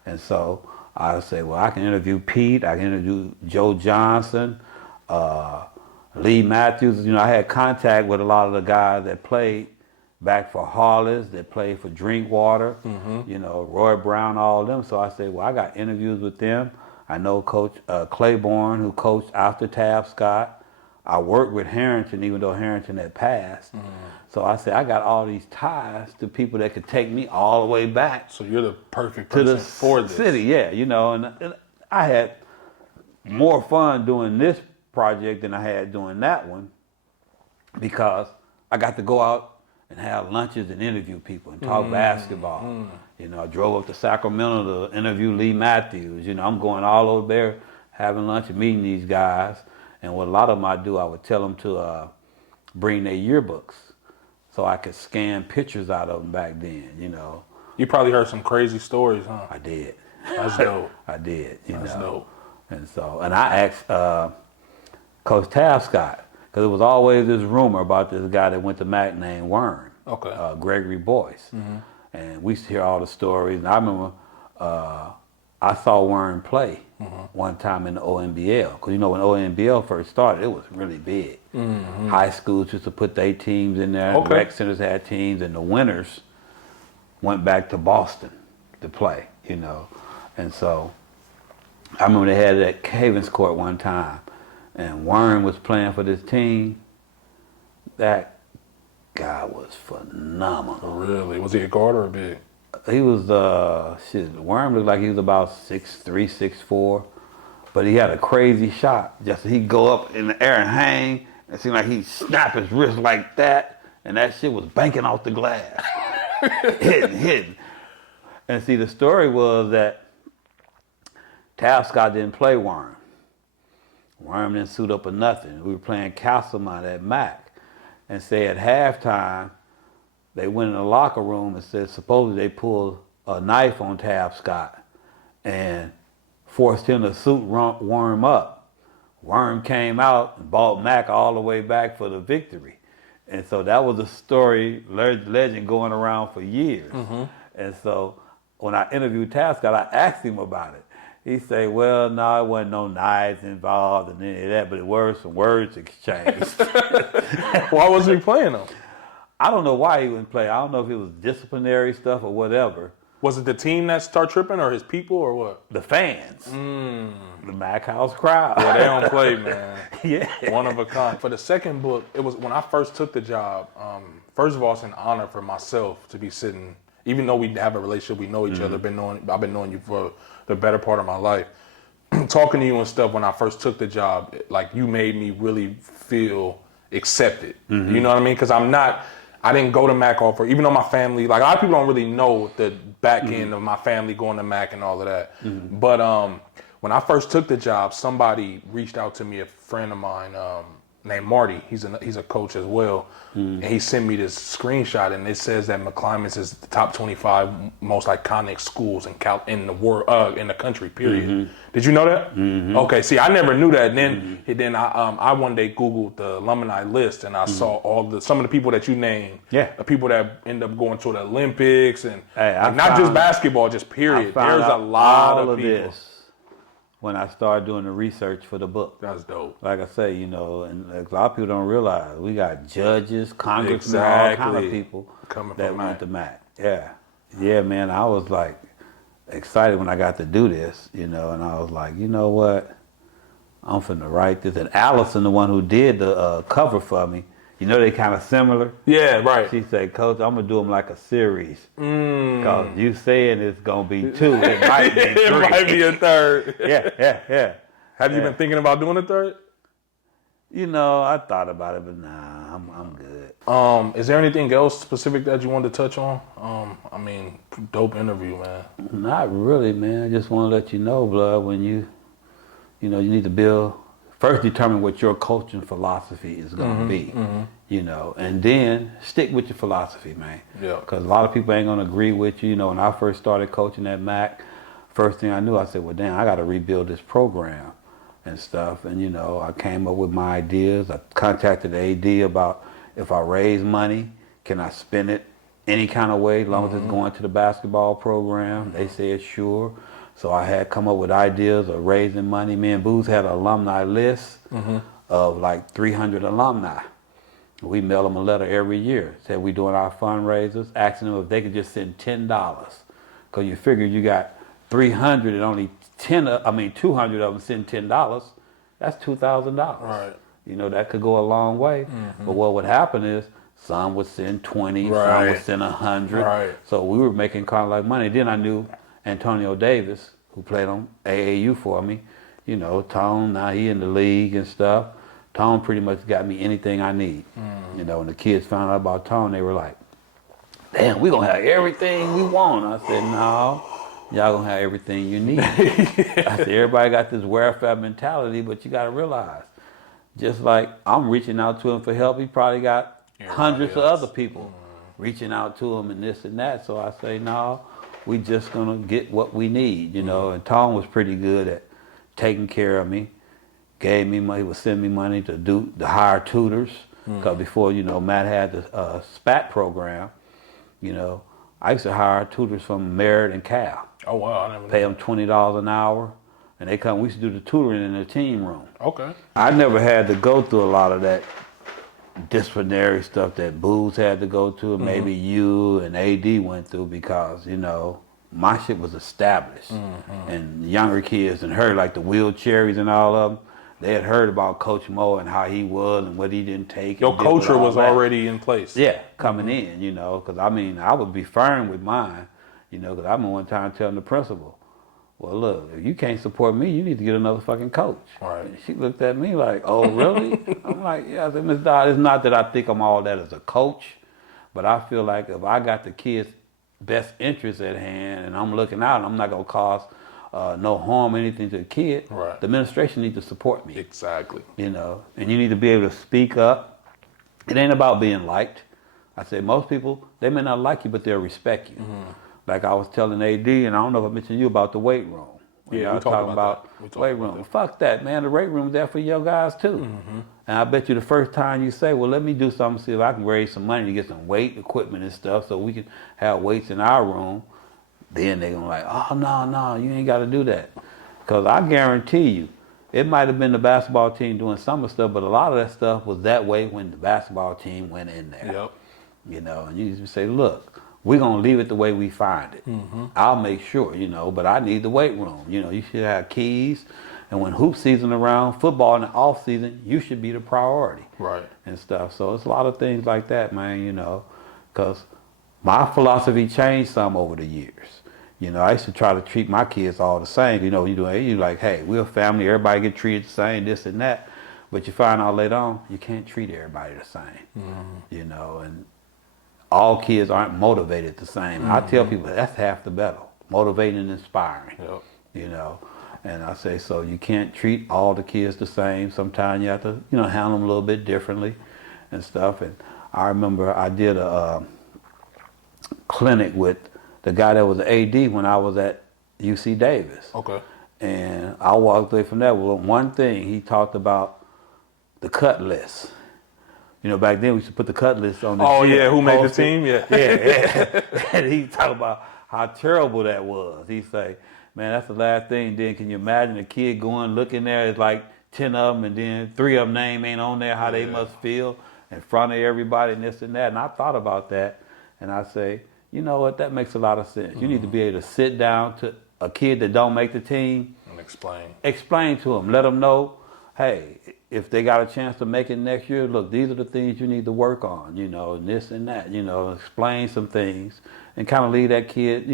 And so I say, well, I can interview Pete, I can interview Joe Johnson, Lee Matthews. You know, I had contact with a lot of the guys that played back for Harless, that played for Drinkwater, you know, Roy Brown, all of them. So I said, well, I got interviews with them. I know Coach Claiborne, who coached after Tab-Scott. I worked with Harrington, even though Harrington had passed. So I said, I got all these ties to people that could take me all the way back. So you're the perfect to person the for this. city, yeah, you know. And I had more fun doing this project than I had doing that one because I got to go out and have lunches and interview people and talk basketball. You know, I drove up to Sacramento to interview Lee Matthews. You know, I'm going all over there having lunch and meeting these guys. And what a lot of them I do, I would tell them to bring their yearbooks so I could scan pictures out of them back then, you know. You probably heard some crazy stories, huh? I did. That's dope. I did, you That's know. dope. And so, and I asked Coach Tab-Scott, because there was always this rumor about this guy that went to Mac named Worm, Okay. Gregory Boyce. And we used to hear all the stories. And I remember I saw Worm play one time in the ONBL. Because, you know, when ONBL first started, it was really big. High schools used to put their teams in there. Okay. The rec centers had teams, and the winners went back to Boston to play, you know. And so I remember they had it at Havens Court one time, and Worm was playing for this team. That guy was phenomenal. Really? Was he a guard or a big? He was, Worm looked like he was about 6'3", 6'4", but he had a crazy shot. Just he'd go up in the air and hang, and it seemed like he'd snap his wrist like that, and that shit was banking off the glass. hitting. And see, the story was that Tab-Scott didn't play Worm. Worm didn't suit up or nothing. We were playing Castlemont at Mac, and say at halftime, they went in the locker room and said supposedly they pulled a knife on Tab-Scott and forced him to suit Worm up. Worm came out and brought Mac all the way back for the victory. And so that was a story, legend going around for years. And so when I interviewed Tab-Scott, I asked him about it. He said, well, no, it wasn't no knives involved and any of that, but it were some words exchanged. Why wasn't he playing them? I don't know why he wouldn't play. I don't know if it was disciplinary stuff or whatever. Was it the team that started tripping or his people or what? The fans. The Mac House crowd. Well, they don't play, man. Yeah. One of a kind. For the second book, it was when I first took the job, first of all, it's an honor for myself to be sitting, even though we have a relationship, we know each other, I've been knowing you for the better part of my life. Talking to you and stuff when I first took the job, like you made me really feel accepted. You know what I mean? Because I didn't go to Mac offer, even though my family, like a lot of people don't really know the back end of my family going to Mac and all of that. But when I first took the job, somebody reached out to me, a friend of mine named Marty. He's a coach as well. And he sent me this screenshot, and it says that McClymonds is the top 25 most iconic schools in the world, in the country, period. Did you know that? Okay, see, I never knew that. And then I one day Googled the alumni list, and I saw some of the people that you named. Yeah. The people that end up going to the Olympics, and Hey, not just basketball, just period. There's a lot of people. This when I started doing the research for the book. That's dope. Like I say, you know, and a lot of people don't realize we got judges, congressmen, all kind of people coming that from went Mac. to Mac. Yeah, man. I was like excited when I got to do this, you know, and I was like, you know what? I'm finna write this. And Allison, the one who did the cover for me, you know they kind of similar. Yeah, right. She said, Coach, I'm gonna do them like a series. Cause you saying it's gonna be 2, it might be 3. It might be a third. Yeah. Have you been thinking about doing a third? You know, I thought about it, but nah, I'm good. Is there anything else specific that you wanted to touch on? I mean, dope interview, man. Not really, man. I just want to let you know, blood, when you need to build, first determine what your coaching philosophy is going to be, you know, and then stick with your philosophy, man. Yeah. Because a lot of people ain't going to agree with you. You know, when I first started coaching at MAC, first thing I knew, I said, well, damn, I got to rebuild this program and stuff. And, you know, I came up with my ideas. I contacted the AD about if I raise money, can I spend it any kind of way as long as it's going to the basketball program? They said sure. So I had come up with ideas of raising money. Me and Booz had an alumni list of like 300 alumni. We mail them a letter every year. Said we doing our fundraisers, asking them if they could just send $10. Because you figure you got 300 and only 200 of them send $10. That's $2,000. Right. You know, that could go a long way. But what would happen is some would send 20, some would send 100. Right. So we were making kind of like money. Then I knew Antonio Davis, who played on AAU for me. You know, Tone, now he in the league and stuff. Tone pretty much got me anything I need. You know, when the kids found out about Tone, they were like, damn, we gonna have everything we want. I said, no, y'all gonna have everything you need. I said, everybody got this welfare mentality, but you gotta realize, just like I'm reaching out to him for help, he probably got hundreds of other people reaching out to him and this and that. So I say, no, we just gonna get what we need, you know. And Tom was pretty good at taking care of me, gave me money, would send me money to hire tutors. Because before, you know, Matt had the SPAT program, you know, I used to hire tutors from Merritt and Cal. Oh, wow. I never Pay them $20 an hour. And they come, we used to do the tutoring in the team room. Okay. I never had to go through a lot of that disciplinary stuff that Booz had to go to, and maybe you and AD went through, because, you know, my shit was established. And younger kids and heard, like the wheelchairs and all of them, they had heard about Coach Mo and how he was and what he didn't take. Your culture was already in place. Yeah, coming in, you know, because I mean, I would be firm with mine, you know, because I remember one time telling the principal, well, look, if you can't support me, you need to get another fucking coach. Right. And she looked at me like, oh, really? I'm like, yeah. I said, Ms. Dodd, it's not that I think I'm all that as a coach, but I feel like if I got the kids' best interests at hand and I'm looking out, I'm not going to cause no harm or anything to the kid. Right. The administration needs to support me. Exactly. You know, and you need to be able to speak up. It ain't about being liked. I say most people, they may not like you, but they'll respect you. Like I was telling AD, and I don't know if I mentioned you about the weight room. Yeah, I was talking about weight room. Fuck that, man. The weight room's there for your guys too. And I bet you the first time you say, well, let me do something, see if I can raise some money to get some weight equipment and stuff so we can have weights in our room, then they're going to like, oh, no, you ain't got to do that. Because I guarantee you, it might have been the basketball team doing some of the stuff, but a lot of that stuff was that way when the basketball team went in there. Yep. You know, and you just say, look, we're going to leave it the way we find it. I'll make sure, you know, but I need the weight room. You know, you should have keys. And when hoop season around, football in the off season, you should be the priority. Right. And stuff. So it's a lot of things like that, man, you know, because my philosophy changed some over the years. You know, I used to try to treat my kids all the same. You know, you like, hey, we're a family, everybody get treated the same, this and that. But you find out later on, you can't treat everybody the same. You know, and all kids aren't motivated the same. I tell people that's half the battle, motivating and inspiring. Yep. You know, and I say, so you can't treat all the kids the same. Sometimes you have to, you know, handle them a little bit differently and stuff. And I remember I did a clinic with the guy that was AD when I was at UC Davis. Okay. And I walked away from that with one thing. He talked about the cut list. You know, back then we used to put the cut list on the Oh, gym, yeah, who made the post it. team? Yeah. Yeah. And he talked about how terrible that was. He say, man, that's the last thing. Then can you imagine a kid going, looking there, it's like 10 of them, and then 3 of them name ain't on there, how they must feel in front of everybody and this and that. And I thought about that, and I say, you know what, that makes a lot of sense. You need to be able to sit down to a kid that don't make the team. And explain. Explain to them, let them know hey, if they got a chance to make it next year, look, these are the things you need to work on, and this and that, explain some things and kind of leave that kid,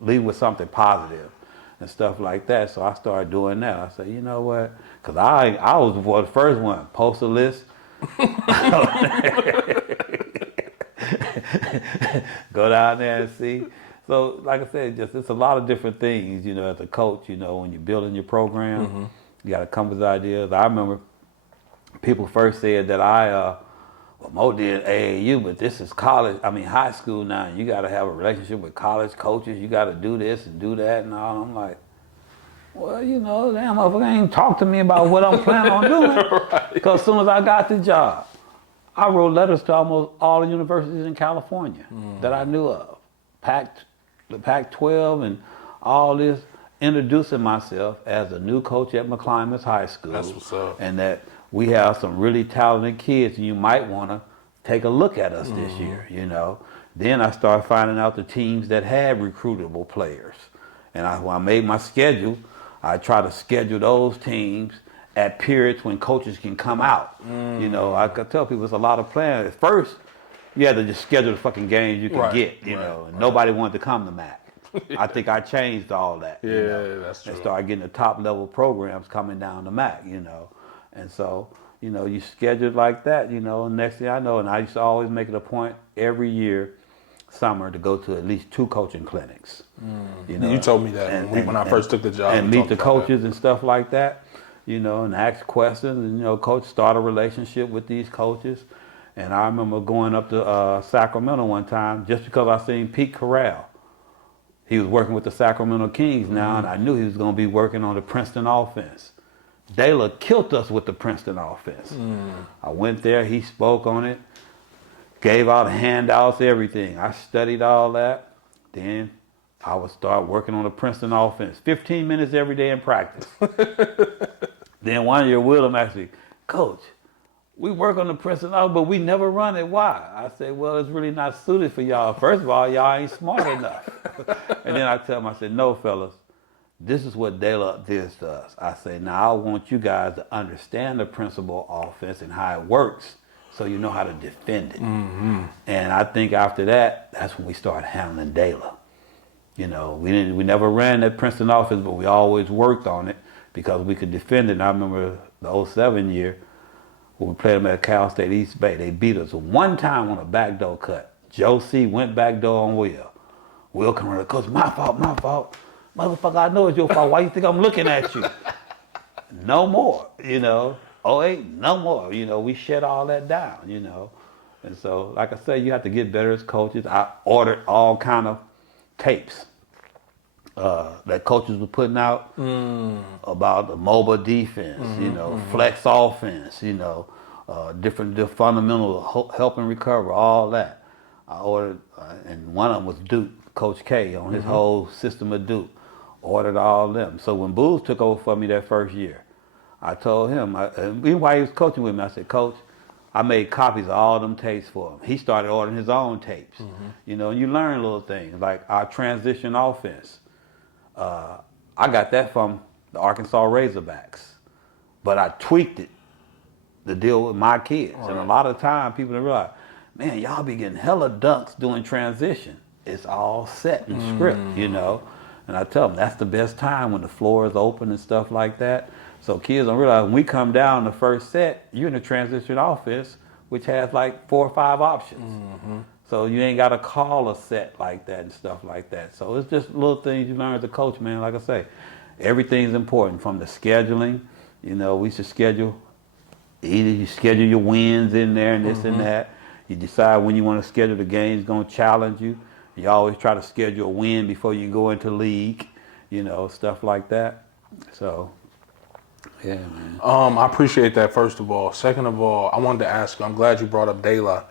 leave with something positive and stuff like that. So I started doing that. I said, you know what? Because I was the first one, post a list. Go down there and see. So, like I said, it's a lot of different things, as a coach, when you're building your program, you got to come with ideas. I remember people first said that well, Mo did AAU, but this is high school now. And you got to have a relationship with college coaches. You got to do this and do that and all. I'm like, well, damn motherfucker ain't talk to me about what I'm planning on doing. Right. Because as soon as I got the job, I wrote letters to almost all the universities in California that I knew of. The Pac-12 and all this, introducing myself as a new coach at McClymonds High School. That's what's up. And that we have some really talented kids, and you might want to take a look at us this year, Then I started finding out the teams that had recruitable players. And when I made my schedule, I try to schedule those teams at periods when coaches can come out. I could tell people it's a lot of players. At first, you had to just schedule the fucking games you could get, and nobody wanted to come to MAC. I think I changed all that. That's true. And started getting the top level programs coming down to MAC, And so, you schedule it like that, and next thing I know, and I used to always make it a point every year, summer, to go to at least 2 coaching clinics. You told me that when I first took the job. And meet the coaches and stuff like that, and ask questions, and, coach, start a relationship with these coaches. And I remember going up to Sacramento one time just because I seen Pete Corral. He was working with the Sacramento Kings now, and I knew he was going to be working on the Princeton offense. Dela killed us with the Princeton offense. I went there, he spoke on it, gave out handouts, everything. I studied all that. Then I would start working on the Princeton offense. 15 minutes every day in practice. Then one year, Willem actually, Coach, we work on the Princeton offense, but we never run it. Why? I said, well, it's really not suited for y'all. First of all, y'all ain't smart enough. And then I tell them, I said, no, fellas, this is what Dela did to us. I say, now I want you guys to understand the principle offense and how it works so you know how to defend it. And I think after that, that's when we started handling Dela. We never ran that Princeton offense, but we always worked on it because we could defend it. And I remember the 07 year when we played them at Cal State East Bay. They beat us one time on a backdoor cut. Joe C. went backdoor on Will. Will come around, Coach, my fault. Motherfucker, I know it's your fault. Why you think I'm looking at you? No more, 08, no more. We shut all that down, And so, like I said, you have to get better as coaches. I ordered all kind of tapes that coaches were putting out about the mobile defense, flex offense, different fundamental help and recover, all that. I ordered, and one of them was Duke, Coach K, on his whole system of Duke. Ordered all of them. So when Booz took over for me that first year, I told him, even while he was coaching with me, I said, Coach, I made copies of all them tapes for him. He started ordering his own tapes. And you learn little things, like our transition offense. I got that from the Arkansas Razorbacks, but I tweaked it to deal with my kids. Right. And a lot of time people don't realize, man, y'all be getting hella dunks doing transition. It's all set and script, And I tell them that's the best time when the floor is open and stuff like that. So kids don't realize when we come down the first set, you're in the transition offense, which has like 4 or 5 options. So you ain't got to call a set like that and stuff like that. So it's just little things you learn as a coach, man. Like I say, everything's important from the scheduling. We should schedule, either you schedule your wins in there and this and that. You decide when you want to schedule the games going to challenge you. You always try to schedule a win before you go into league, stuff like that. So, yeah, man. I appreciate that, first of all. Second of all, I wanted to ask you, I'm glad you brought up Dela.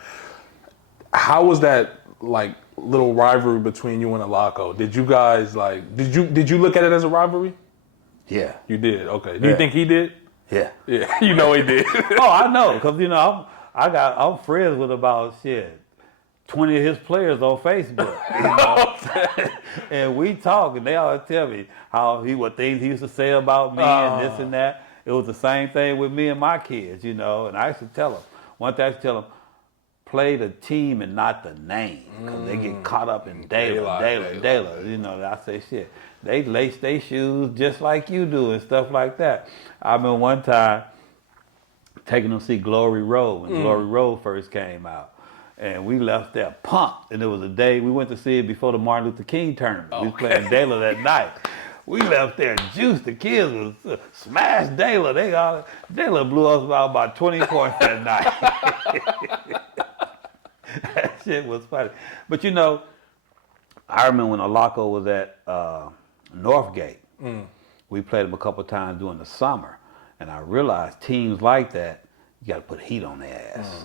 How was that, little rivalry between you and Alaco? Did you guys, did you look at it as a rivalry? Yeah. You did? Okay. Do you think he did? Yeah. Yeah, he did. Oh, I know, because, I'm friends with about, 20 of his players on Facebook. And we talk, and they always tell me what things he used to say about me and this and that. It was the same thing with me and my kids, you know. And I used to tell them, one thing I used to tell them, play the team and not the name, because they get caught up in Dayla. You know, I say, shit, they lace their shoes just like you do and stuff like that. I remember one time taking them to see Glory Road when Glory Road first came out. And we left there pumped. And it was a day, we went to see it before the Martin Luther King tournament. We was playing Dayla that night. We left there juiced. The kids was smashed Dayla. Dayla blew us out about 20 points that night. That shit was funny. But you know, I remember when Alaco was at Northgate. We played them a couple times during the summer. And I realized teams like that, you got to put heat on their ass.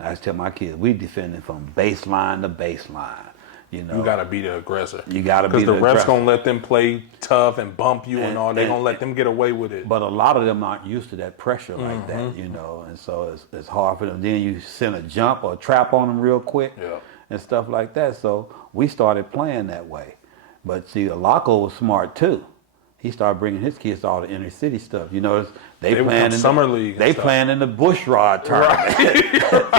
I used to tell my kids, we defending from baseline to baseline. You know, you got to be the aggressor. You got to be the aggressor. Because the refs going to let them play tough and bump you and all. They're going to let them get away with it. But a lot of them aren't used to that pressure like that, you know. And so it's hard for them. Then you send a jump or a trap on them real quick and stuff like that. So we started playing that way. But see, Alaco was smart too. He started bringing his kids to all the inner city stuff. You know, they playing in summer league. They playing in the Bushrod tournament,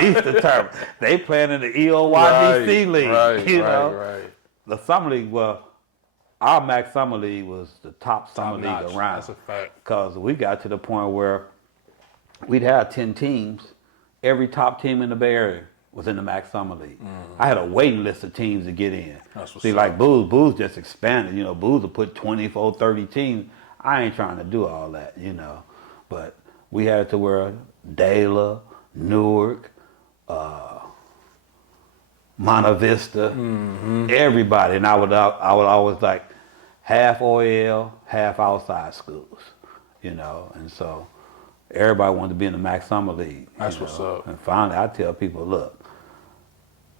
Easter tournament. They playing in the EOYBC league. You know, the summer league. Well, our MAC summer league was the top summer league around. That's a fact. Because we got to the point where we'd have 10 teams. Every top team in the Bay Area was in the MAC Summer League. I had a waiting list of teams to get in. See, like Booz just expanded. You know, Booz will put 24, 30 teams. I ain't trying to do all that, you know. But we had it to where Dayla, Newark, Monta Vista, everybody. And I would always like half OL, half outside schools, you know. And so everybody wanted to be in the MAC Summer League. That's what's up. And finally, I tell people, look,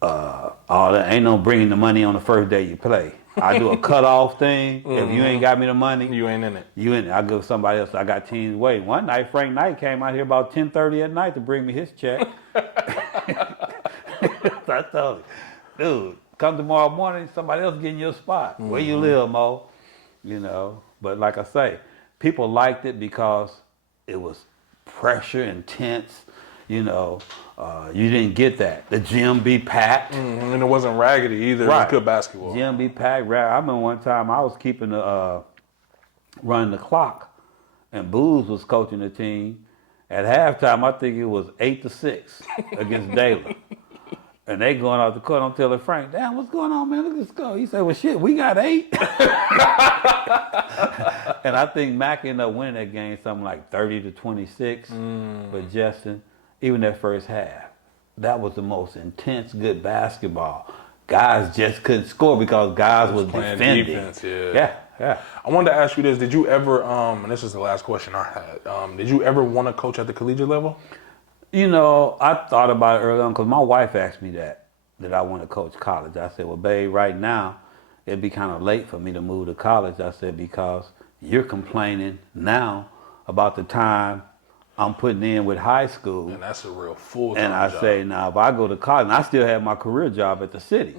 all that ain't no bringing the money on the first day you play. I do a cutoff thing. If you ain't got me the money, you ain't in it. You in it. I go somebody else. I got teams waiting. One night, Frank Knight came out here about 10:30 at night to bring me his check. I told him, dude, come tomorrow morning, somebody else getting your spot. Where you live, Mo? You know. But like I say, people liked it because it was pressure, intense. You know, you didn't get that. The gym be packed. And it wasn't raggedy either. It was good basketball. Gym be packed. I remember one time I was keeping running the clock, and Booz was coaching the team. At halftime, I think it was 8-6 against Dayla. And they going out the court. I'm telling Frank, damn, what's going on, man? Look at this go. He said, well, shit, we got 8. And I think Mac ended up winning that game something like 30-26. But Justin, even that first half, that was the most intense, good basketball. Guys just couldn't score because guys was defending. Defense, yeah. I wanted to ask you this. Did you ever, and this is the last question I had, did you ever want to coach at the collegiate level? You know, I thought about it early on because my wife asked me that I want to coach college. I said, well, babe, right now, it'd be kind of late for me to move to college. I said, because you're complaining now about the time I'm putting in with high school. And that's a real full-time And I job. say, now, if I go to college, and I still have my career job at the city.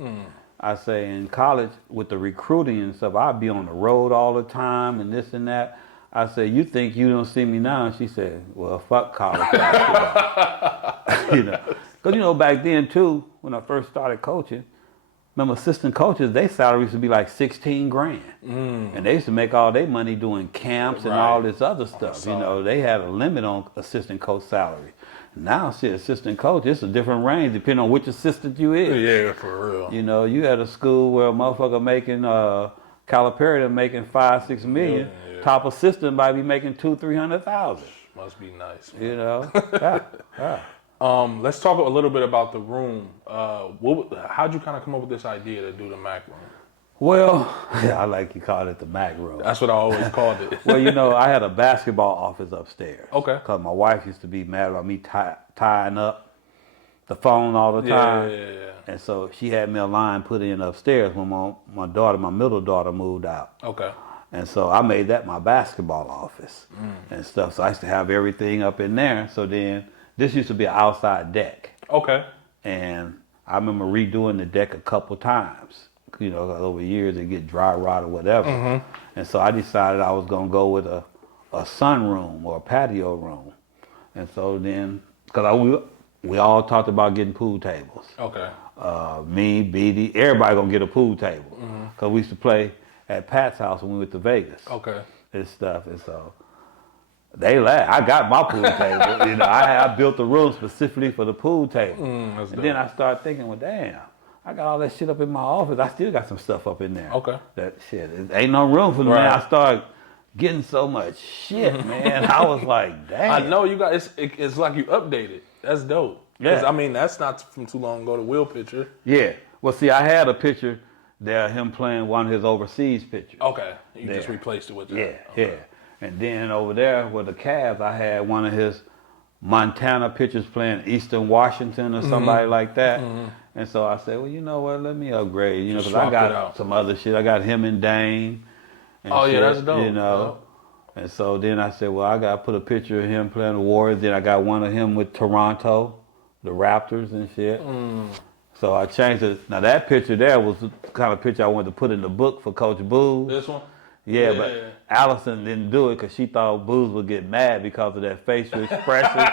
I say, in college, with the recruiting and stuff, I'd be on the road all the time and this and that. I said, you think you don't see me now? And she said, well, fuck college basketball. You know, because, you know, back then, too, when I first started coaching, remember assistant coaches, their salaries used to be like 16 grand. And they used to make all their money doing camps and all this other stuff. You know, they had a limit on assistant coach salary. Now, see, assistant coach, it's a different range depending on which assistant you is. Yeah, for real. You know, you had a school where a motherfucker making, Calipari making 5-6 million. Top assistant might be making 200,000-300,000. Must be nice, man. You know? Let's talk a little bit about the room. How'd you kind of come up with this idea to do the MAC room? Well, I like you called it the MAC room. That's what I always called it. Well, you know, I had a basketball office upstairs. Okay. Because my wife used to be mad about me tying up the phone all the time. Yeah. And so she had me a line put in upstairs when my daughter, my middle daughter, moved out. Okay. And so I made that my basketball office and stuff. So I used to have everything up in there. So then this used to be an outside deck. Okay. And I remember redoing the deck a couple times. You know, over years it get dry rot or whatever. And so I decided I was going to go with a a sunroom or a patio room. And so then, because we all talked about getting pool tables. Okay. Me, BD, everybody gonna get a pool table. Because we used to play at Pat's house when we went to Vegas. Okay. And stuff. And so they laughed. I got my pool table. You know, I built a room specifically for the pool table. That's and dope. then I started thinking, well, damn, I got all that shit up in my office. I still got some stuff up in there. Okay. That shit, it ain't no room for me. Right. I started getting so much shit, man. I was like, damn. I know you got it's like you updated. That's dope. 'Cause, Yeah. I mean, that's not from too long ago, the Will picture. Yeah. Well, see, I had a picture there, him playing one of his overseas pictures. Okay. You just There. replaced it with that. Yeah, Okay. yeah. And then over there with the Cavs, I had one of his Montana pitchers playing Eastern Washington or somebody like that. And so I said, well, you know what? Let me upgrade. You know, Just because I swapped it got out. some other shit. I got him and Dane. And Oh, yeah, shit, that's dope. You know. And so then I said, well, I got to put a picture of him playing the Warriors. Then I got one of him with Toronto, the Raptors and shit. So I changed it. Now that picture there was the kind of picture I wanted to put in the book for Coach Booz. This one? Yeah, but Allison didn't do it because she thought Booz would get mad because of that facial expression.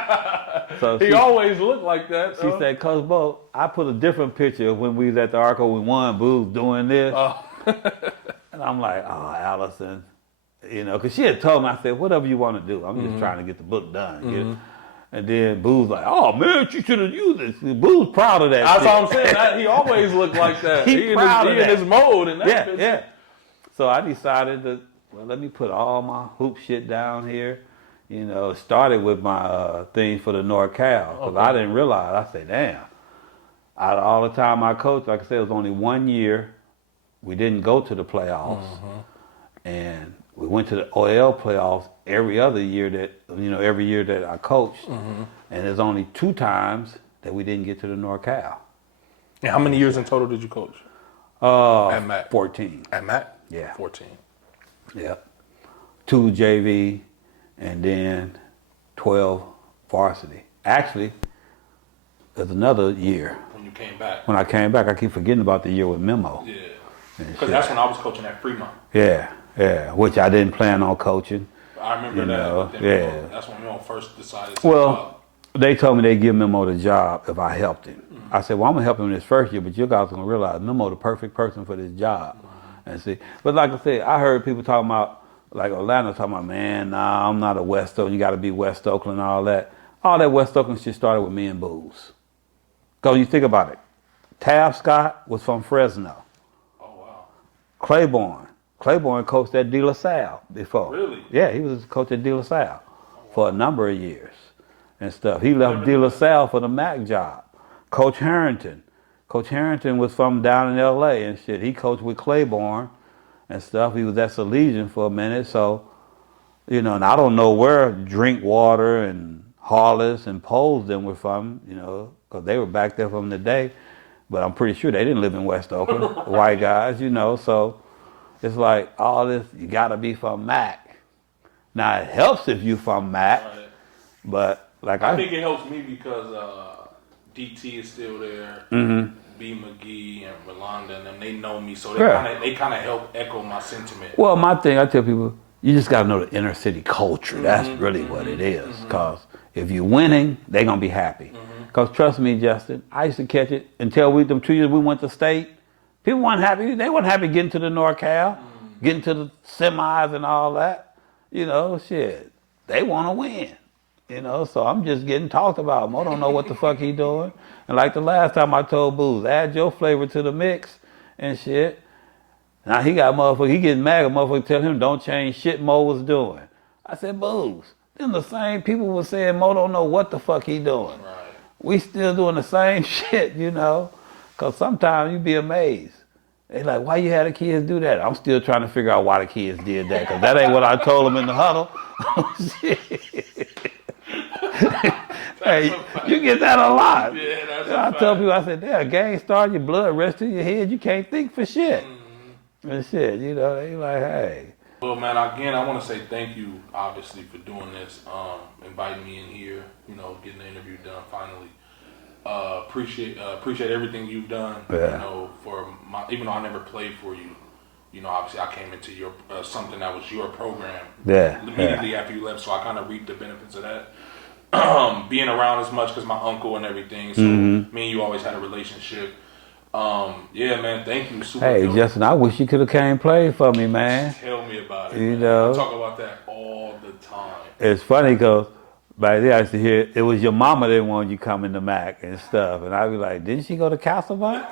So He always looked like that. she though. said, Coach Bo, I put a different picture of when we was at the Arco, we won, Booz doing this. And I'm like, oh, Allison. You know, because she had told me, I said, whatever you want to do. I'm just trying to get the book done. You know? And then Boo's like, oh, man, you should have used this. Boo's proud of that That's shit. what I'm saying. He always looked like that. He proud of in that. his mode in that Yeah, picture. yeah. So I decided to, well, let me put all my hoop shit down here. You know, it started with my thing for the NorCal. Because I didn't realize, I said, damn. Out of all the time I coached, like I said, it was only 1 year. We didn't go to the playoffs. And we went to the OL playoffs every other year every year that I coached. And there's only 2 times that we didn't get to the NorCal. And how many years in total did you coach? At Mac? 14. At Mac? Yeah. 14. Yep. 2 JV and then 12 varsity. Actually, there's another year. When you came back. When I came back, I keep forgetting about the year with Memo. Yeah. And Because shit. that's when I was coaching at Fremont. Yeah, which I didn't plan on coaching. I remember You that. know, but then yeah. That's when Memo first decided to Well, they told me they'd give Memo the job if I helped him. I said, well, I'm going to help him this first year, but you guys are going to realize Memo the perfect person for this job. And see, but like I said, I heard people talking about, like Orlando talking about, man, nah, I'm not a West Oakland. You got to be West Oakland and all that. All that West Oakland shit started with me and Booz. Because you think about it, Tav Scott was from Fresno. Oh, wow. Claiborne coached at De La Salle before. Really? Yeah, he was a coach at De La Salle for a number of years and stuff. He left De La Salle for the MAC job. Coach Harrington was from down in L.A. and shit. He coached with Claiborne and stuff. He was at Salesian for a minute. So, you know, and I don't know where Drinkwater and Hollis and Poles them were from, you know, because they were back there from the day. But I'm pretty sure they didn't live in West Oakland, white guys, you know. So it's like all this, you got to be from MAC. Now, it helps if you from MAC, Right. but like I think it helps me because DT is still there, B. McGee and Rolanda, and them, they know me, so they kind of help echo my sentiment. Well, my thing, I tell people, you just got to know the inner city culture. That's really what it is. Because if you're winning, they're going to be happy. Because trust me, Justin, I used to catch it until them 2 years we went to state. People weren't happy. They weren't happy getting to the NorCal, getting to the semis and all that. You know, shit. They want to win. You know, so I'm just getting talked about. Mo don't know what the fuck he doing. And like the last time I told Booz, add your flavor to the mix and shit. Now he got motherfucker, he getting mad at motherfucker tell him don't change shit Mo was doing. I said, Booz, them the same people was saying Mo don't know what the fuck he doing. Right. We still doing the same shit, you know. Because sometimes you be amazed. They like, why you had the kids do that? I'm still trying to figure out why the kids did that. Because that ain't what I told them in the huddle. Shit. Hey, you get that a lot. Yeah, that's I tell people, I said, damn, gang started, your blood rushed to your head, you can't think for shit. And shit, you know, they like, hey. Well, man, again, I want to say thank you, obviously, for doing this, inviting me in here, you know, getting the interview done finally. Appreciate everything you've done, Yeah. you know, for my, even though I never played for you, you know, obviously I came into your something that was your program immediately after you left, so I kind of reaped the benefits of that. Being around as much because my uncle and everything, so me and you always had a relationship. Yeah, man, thank you. Super Hey, dope. Justin, I wish you could have came play for me, man. Tell me about it. You man. know. I talk about that all the time. It's funny because back then I used to hear it was your mama that wanted you coming to Mac and stuff, and I'd be like, didn't she go to Castlebar?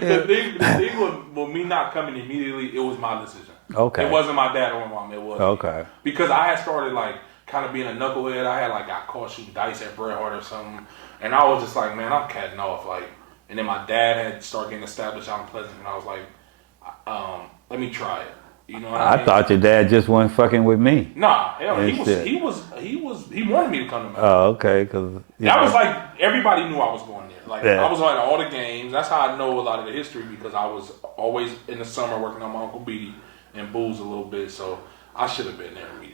The thing with me not coming immediately, it was my decision. Okay. It wasn't my dad or my mom. It was Okay. me. Because I had started like kind of being a knucklehead. I had like got caught shooting dice at Bret Hart or something, and I was just like, man, I'm catting off. Like, and then my dad had started getting established out in Pleasant, and I was like, let me try it. You know what I mean? I thought your dad just wasn't fucking with me. Nah, hell, he wanted me to come to Mac. Oh, okay, because That was like everybody knew I was going there. Like Yeah. I was at all the games. That's how I know a lot of the history because I was always in the summer working on my Uncle Beatty and booze a little bit. So I should have been there immediately.